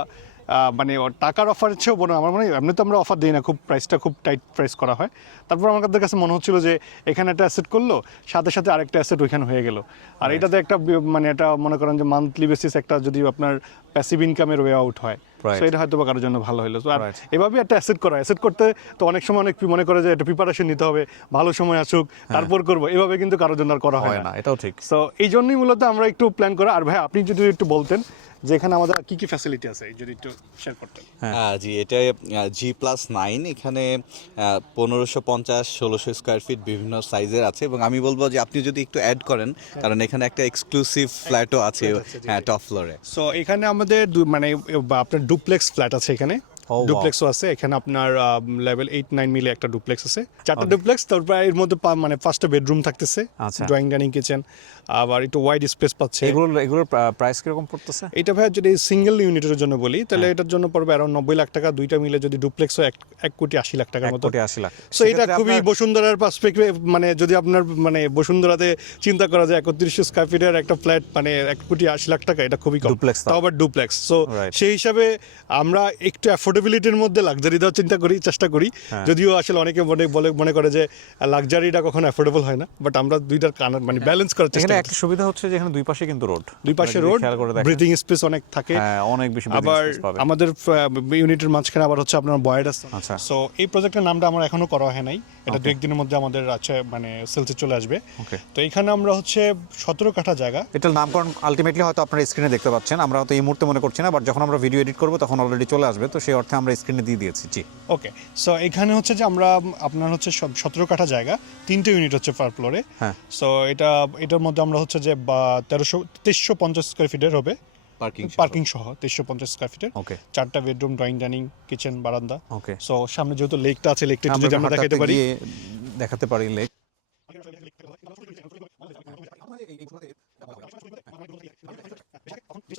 মানে টাকার অফার চেয়েও বড়, আমার মানে এমনি তো আমরা অফার দিই না, খুব প্রাইসটা খুব টাইট প্রাইস করা হয়। তারপর আমাদের কাছে মনে হচ্ছিল যে এখানে একটা অ্যাসেট করলো, সাথে সাথে আরেকটা অ্যাসেট ওইখানে হয়ে গেল। আর এটাতে একটা মানে এটা মনে করেন যে মান্থলি বেসিস একটা যদি আপনার প্যাসিভ ইনকামের ওয়ে আউট হয়, Right. তো এটা হয়তো বা কারোর জন্য ভালো হলো। আর Right. এভাবে একটা অ্যাসেট করা, অ্যাসেট করতে তো অনেক সময় অনেক মনে করে যে একটা প্রিপারেশন নিতে হবে, ভালো সময় আসুক তারপর করবো, এভাবে কিন্তু কারোর জন্য আর করা হয় হয় না। না, এটাও ঠিক। সো এই জন্যই মূলত আমরা একটু প্ল্যান করা। আর ভাই আপনি যদি একটু বলতেন যে এখানে আমাদের কি কি ফ্যাসিলিটি আছে, যদি একটু শেয়ার করতেন। জি, এটা G+9, এখানে 1550-1600 স্কোয়ার ফিট বিভিন্ন সাইজের আছে, এবং আমি বলবো যে আপনি যদি একটু অ্যাড করেন, কারণ এখানে একটা এক্সক্লুসিভ ফ্ল্যাটও আছে, হ্যাঁ, টপ ফ্লোরে। সো এখানে আমাদের মানে আপনার ডুপ্লেক্স ফ্ল্যাট আছে এখানে, wow. ডুপ্লেক্সও আছে এখানে। আপনার লেভেল 8-9 মিলে একটা ডুপ্লেক্স আছে, 4টা ডুপ্লেক্স। তারপর এর মধ্যে মানে 5টা বেডরুম থাকতেছে, আচ্ছা। ড্রয়িং ডাইনিং কিচেন, আবার একটু ওয়াইড স্পেস পাচ্ছে। এগুলোর প্রাইস কিরকম পড়তেছে? এটা ভাই যদি সিঙ্গেল ইউনিটের জন্য বলি, তাহলে এটার জন্য পড়বে অ্যারাউন্ড 90 লাখ টাকা। দুইটা মিলে যদি ডুপ্লেক্স হয় 1,80,00,000 টাকার 1 মতো। কোটি 80 লাখ। সো এটা খুবই বসুন্ধরার পার্সপেক্টিভ, মানে যদি আপনার মানে বসুন্ধরাতে চিন্তা করা যায় 3100 স্কয়ার ফিটের একটা ফ্ল্যাট মানে 1,80,00,000 টাকা, এটা খুবই কম। Duplex তাও। তাও আবার ডুপ্লেক্স। So Right. সেই হিসাবে আমরা একটু অ্যাফোর্ডেবিলিটির মধ্যে লাক্সারি দেওয়ার চেষ্টা করি, যদিও আসলে অনেকে মনে করে যে লাক্সারিটা কখনো অ্যাফোর্ডেবল হয় না, বাট আমরা দুইটার মানে ব্যালেন্স করার চেষ্টা এখানে করি। একটা সুবিধা হচ্ছে যে এখানে দুই পাশে কিন্তু রোড, দুই পাশে রোড, ব্রিথিং স্পেস অনেক থাকে। হ্যাঁ, অনেক বেশি breathing আবার space পাবে। আমাদের ইউনিটের মাঝখানে আবার হচ্ছে আপনার বয়েড আছে। আচ্ছা। সো এই প্রজেক্টের নামটা আমার এখনো করা হয় নাই, এটা 2 একদিনের মধ্যে আমাদের আছে মানে সেলসে চলে আসবে। Okay. তো এখানে আমরা হচ্ছে 17 কাঠা জায়গা। এটার নামকরণ আলটিমেটলি হয়তো আপনারা স্ক্রিনে দেখতে পাচ্ছেন, আমরা হয়তো এই মুহূর্তে মনে করছি না, বাট যখন আমরা ভিডিও এডিট করবো তখন অলরেডি চলে আসবে, তো সেই অর্থে আমরা স্ক্রিনে দিয়ে দিয়েছি। জি, ওকে। সো এখানে হচ্ছে যে আমরা আপনার হচ্ছে 17 কাঠা জায়গা, 3টে ইউনিট হচ্ছে পার ফ্লোরে। হ্যাঁ। সো এটার মধ্যে আমরা হচ্ছে যে 2350 স্কয়ার ফিটের হবে, পার্কিং সহ 2350 স্কয়ার ফিটের। ওকে, 4টা বেডরুম, ড্রয়িং ডাইনিং, কিচেন, বারান্দা। ওকে। সো সামনে যেহেতু লেকটা আছে, লেকটা যদি আমরা দেখাতে পারি। দেখাতে পারি লেক।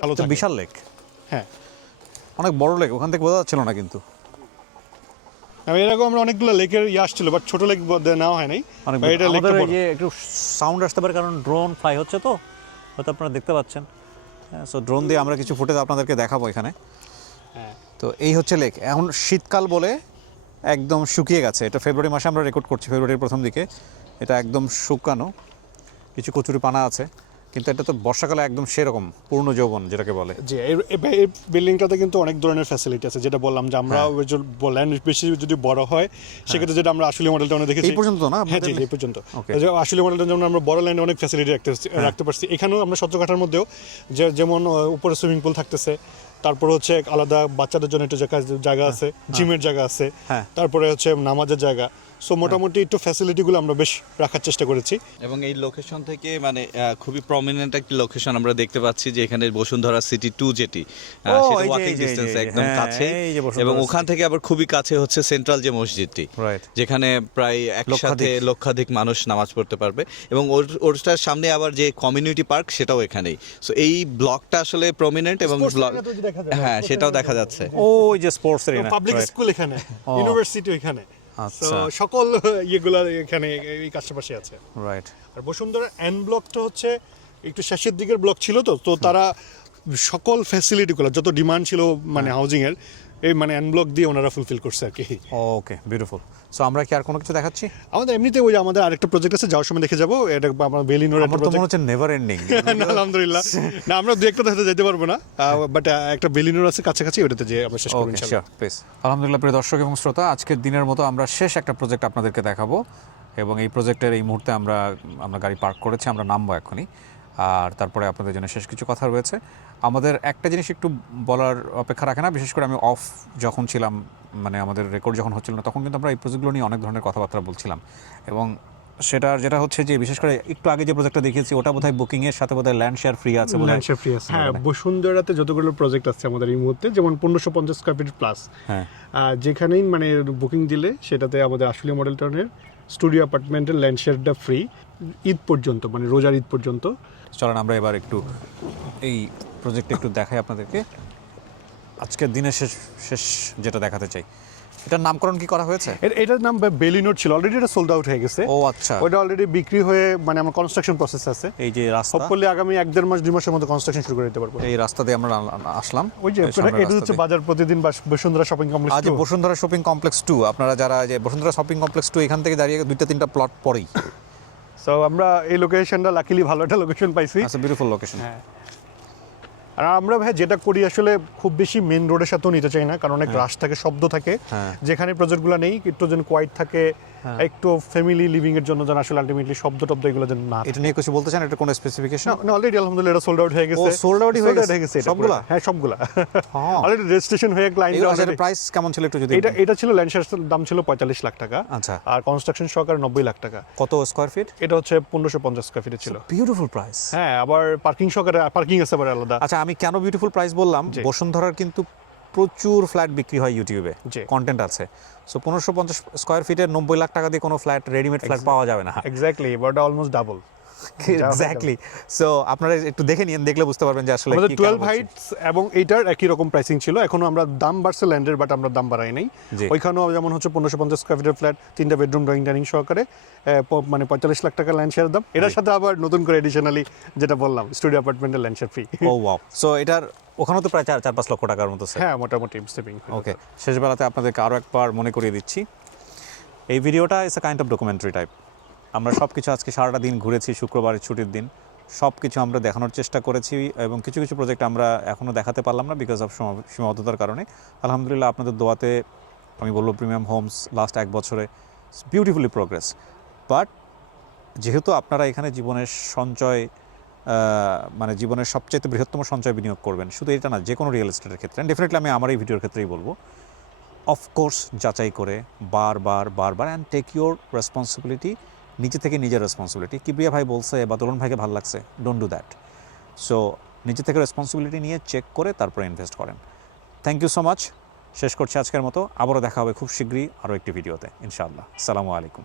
ভালো থাকবে। বিশাল লেক, হ্যাঁ, অনেক বড় লেক, ওখান থেকে বোঝা যাচ্ছিল না কিন্তু। এরকম আমরা অনেকগুলো লেকের আসছিল, বাট ছোট লেক নেওয়া হয় নাই। অনেক বা এটা লেকটা আমাদের বড়। এই যে একটু সাউন্ড আসতে পারে, কারণ ড্রোন ফ্লাই হচ্ছে, তো হয়তো আপনারা দেখতে পাচ্ছেন। সো ড্রোন দিয়ে আমরা কিছু ফুটেজ আপনাদেরকে দেখাবো এখানে। হ্যাঁ। তো এই হচ্ছে লেক। এখন শীতকাল বলে একদম শুকিয়ে গেছে, এটা ফেব্রুয়ারি মাসে আমরা রেকর্ড করছি, ফেব্রুয়ারির প্রথম দিকে। এটা একদম শুকানো, কিছু কচুরি পানা আছে, কিন্তু এটা তো বর্ষাকালে একদম সেরকম পূর্ণ যৌবন যেটাকে বলে। জি, এই বিল্ডিংটাতে কিন্তু অনেক ধরনের ফ্যাসিলিটি আছে, যেটা বললাম যে আমরা ল্যান্ড বেশি যদি বড় হয় সেক্ষেত্রে যেটা আমরা আসলে মডেলটা অনেক দেখেছি এই পর্যন্ত তো না? হ্যাঁ, জি, এই পর্যন্ত। Okay. আসলে মডেলটা যেমন আমরা বড় ল্যান্ডে অনেক ফ্যাসিলিটি রাখতে পারছি। এখানেও আমরা 17 কাঠার মধ্যেও যেমন উপরে সুইমিং পুল থাকতেছে, তারপর হচ্ছে আলাদা বাচ্চাদের জন্য একটু জায়গা আছে, জিমের জায়গা আছে, হ্যাঁ। তারপরে হচ্ছে নামাজের জায়গা। সো মোটামুটি একটু ফ্যাসিলিটিগুলো আমরা বেশ রাখার চেষ্টা করেছি। এবং এই লোকেশন থেকে মানে খুবই প্রমিনেন্ট একটি লোকেশন আমরা দেখতে পাচ্ছি, যে এখানে বসুন্ধরা সিটি 2 যেটি সেটা এই যে, ওয়াকিং এই যে, ডিসটেন্স এই যে, একদম হ্যাঁ, কাছে, এই যে বসুন্ধরা এবং ওখান থেকে আবার খুবই কাছে হচ্ছে সেন্ট্রাল যে মসজিদটি, রাইট। যেখানে প্রায় একসাথে লক্ষাধিক মানুষ নামাজ পড়তে পারবে, এবং ওরটার সামনে আবার যে কমিউনিটি পার্ক সেটাও এখানেই। সো এই ব্লকটা আসলে প্রমিনেন্ট, এবং হ্যাঁ, সেটাও দেখা যাচ্ছে। ওই যে স্পোর্টস এরিয়া, পাবলিক স্কুল এখানে, ইউনিভার্সিটি এখানে। আচ্ছা, সকল ইয়েগুলো এখানে এই আশেপাশে আছে। রাইট। আর বসুন্ধরা এন ব্লকটা হচ্ছে একটু শেষের দিকের ব্লক ছিল, তো তারা সকল ফ্যাসিলিটিগুলো যত ডিমান্ড ছিল মানে হাউজিং এর এই মানে আনব্লক দিয়ে ওনারা ফুলফিল করছে আর কি। ওকে, বিউটিফুল। সো আমরা কি আর কোনো কিছু দেখাচ্ছি? আমাদের এমনিতে ওই যে আমাদের আরেকটা প্রজেক্ট আছে, যাওয়ার সময় দেখে যাবো, এটা আমার বেলিনোর একটা আমার তো মনে প্রজেক্ট। হচ্ছে নেভার এন্ডিং। আলহামদুলিল্লাহ, না আমরা দু একটা হয়তো যেতে পারবো না, বাট একটা বেলিনোর আছে কাছাকাছি, ওটাতে যে আমরা শেষ করব ওকে, ইনশাআল্লাহ। Sure, please. আলহামদুলিল্লাহ, প্রিয় দর্শক এবং শ্রোতা, আজকের দিনের মতো আমরা শেষ একটা প্রজেক্ট আপনাদেরকে দেখাবো, এবং এই প্রজেক্টের এই মুহূর্তে আমরা গাড়ি পার্ক করেছি, আমরা নামবো এখনই, আর তারপরে আপনাদের জন্য শেষ কিছু কথা রয়েছে। আমাদের একটা জিনিস একটু বলার অপেক্ষা রাখে না, বিশেষ করে আমি অফ যখন ছিলাম, মানে আমাদের রেকর্ড যখন হচ্ছিল না, তখন কিন্তু আমরা এই প্রজেক্টগুলো নিয়ে অনেক ধরনের কথাবার্তা বলছিলাম, এবং যেটা হচ্ছে যে বিশেষ করে একটু আগে যে প্রজেক্টটা দেখিয়েছি ওটা বোধহয় বুকিংয়ের সাথে বোধহয় ল্যান্ড শেয়ার ফ্রি আছে, ল্যান্ড শেয়ার ফ্রি আছে। হ্যাঁ, বসুন্ধরাতে যতগুলো প্রজেক্ট আছে আমাদের এই মুহূর্তে, যেমন 1550 স্কয়ার ফিট প্লাস, হ্যাঁ, যেখানেই মানে বুকিং দিলে সেটাতে আমাদের আশুলিয়া মডেল টাউনের স্টুডিও অ্যাপার্টমেন্টের ল্যান্ড শেয়ারটা ফ্রি ঈদ পর্যন্ত, মানে রোজার ঈদ পর্যন্ত। চলেন আমরা এবার একটু এই প্রজেক্টটা একটু দেখাই আপনাদেরকে। আজকের দিনে শেষ যেটা দেখাতে চাই, এটার নামকরণ কি করা হয়েছে? এটার নাম বেলিনোর ছিল, অলরেডি এটা সোল্ড আউট হয়ে গেছে। ও আচ্ছা, ওটা অলরেডি বিক্রি হয়ে মানে আমার কনস্ট্রাকশন প্রসেস আছে। এই যে রাস্তা, হোপফুলি আগামী 1-1.5 মাস 2 মাসের মধ্যে কনস্ট্রাকশন শুরু করে দিতে পারবো। এই রাস্তা দিয়ে আমরা আসলাম। ওই যে এটা হচ্ছে বাজার প্রতিদিন বা বসুন্ধরা শপিং কমপ্লেক্স। আজ বসুন্ধরা শপিং কমপ্লেক্স 2, আপনারা যারা যে বসুন্ধরা শপিং কমপ্লেক্স 2 এখান থেকে দাঁড়িয়ে 2-3টা প্লট পরেই। সো আমরা এই লোকেশনটা লাকিলি ভালো একটা লোকেশন পাইছি। আচ্ছা, বিউটিফুল লোকেশন। হ্যাঁ, আর আমরা ভাই যেটা করি আসলে খুব বেশি মেন রোডের সাথেও নিতে চাই না, কারণ অনেক রাশ থাকে, শব্দ থাকে। যেখানে প্রজেক্টগুলো নেই, একটু যেন কোয়াইট থাকে, একটু ফ্যামিলি লিভিং এর জন্য যেন আসলে আলটিমেটলি শব্দ টব্দ এগুলো যেন না। এটা নিয়ে কিছু বলতে চান? এটা কোনো স্পেসিফিকেশন? না, অলরেডি আলহামদুলিল্লাহ এটা সোল্ড আউট হয়ে গেছে। সোল্ড আউট হয়ে গেছে সবগুলা? হ্যাঁ, সবগুলা অলরেডি রেজিস্ট্রেশন হয়ে ক্লায়েন্ট। এর প্রাইস কেমন ছিল একটু যদি? এটা ছিল ল্যান্ড শেয়ারের দাম ছিল 45 লাখ টাকা। আচ্ছা, আর কনস্ট্রাকশন সহকারে 90 লাখ টাকা। কত স্কয়ার ফিট? এটা হচ্ছে 1550 স্কয়ার ফিট ছিল। Beautiful price. হ্যাঁ, আবার পার্কিং সহকারে, পার্কিং আছে আবার আলাদা। আচ্ছা, আমি কেন বিউটিফুল প্রাইস বললাম, বসুন্ধরার কিন্তু প্রচুর ফ্ল্যাট বিক্রি হয় ইউটিউবে, কন্টেন্ট আছে। সো 1550 স্কয়ার ফিটের 90 লাখ টাকা দিয়ে কোনো ফ্ল্যাট, রেডিমেড ফ্ল্যাট পাওয়া যাবে না। Exactly, but almost double. Exactly. So আপনারা একটু দেখে নিন, দেখলে বুঝতে পারবেন যে আসলে আমাদের 12 হাইটস এবং এইটার একই রকম প্রাইসিং ছিল। এখনো আমরা দাম বাড়ছে ল্যান্ডের, বাট আমরা দাম বাড়াই নাই। ওইখানেও যেমন হচ্ছে 1550 স্কয়ার ফিটের ফ্ল্যাট, 3টা বেডরুম, ড্রয়িং ডাইনিং সহকারে, মানে 45 লাখ টাকা ল্যান্ড শেয়ার দাম। এটার সাথে আবার নতুন করে এডিশনালি যেটা বললাম, স্টুডিও অ্যাপার্টমেন্টের ল্যান্ড শেয়ার ফ্রি। ও ওয়াও। সো এটার ওখানেও তো প্রায় 4-5 লক্ষ টাকার মতো। হ্যাঁ, মোটামুটি সেভিং। ওকে, শেষ বেলাতে আপনাদেরকে আরও একবার মনে করিয়ে দিচ্ছি, এই ভিডিওটা is a kind of documentary type. আমরা সব কিছু আজকে সারাটা দিন ঘুরেছি, শুক্রবারের ছুটির দিন, সব কিছু আমরা দেখানোর চেষ্টা করেছি, এবং কিছু কিছু প্রজেক্ট আমরা এখনও দেখাতে পারলাম না বিকজ অফ সীমাবদ্ধতার কারণে। আলহামদুলিল্লাহ আপনাদের দোয়াতে আমি বলবো প্রিমিয়াম হোমস লাস্ট 1 বছরে বিউটিফুলি প্রোগ্রেস। বাট যেহেতু আপনারা এখানে জীবনের সঞ্চয়, মানে জীবনের সবচেয়ে বৃহত্তম সঞ্চয় বিনিয়োগ করবেন, শুধু এটা না, যে কোনো রিয়েল এস্টেটের ক্ষেত্রে, ডেফিনেটলি আমি আমার এই ভিডিওর ক্ষেত্রেই বলবো, অফকোর্স যাচাই করে বারবার অ্যান্ড টেক ইউর রেসপন্সিবিলিটি, নিজে থেকে নিজের রেসপন্সিবিলিটি। কিবরিয়া ভাই বলছে বা দোলন ভাইকে ভালো লাগছে, ডোন্ট ডু দ্যাট। সো নিজে থেকে রেসপন্সিবিলিটি নিয়ে চেক করে তারপরে ইনভেস্ট করেন। Thank you so much. শেষ করছি আজকের মতো, আবারও দেখা হবে খুব শীঘ্রই আরও একটি ভিডিওতে ইনশাআল্লাহ। আসসালামু আলাইকুম।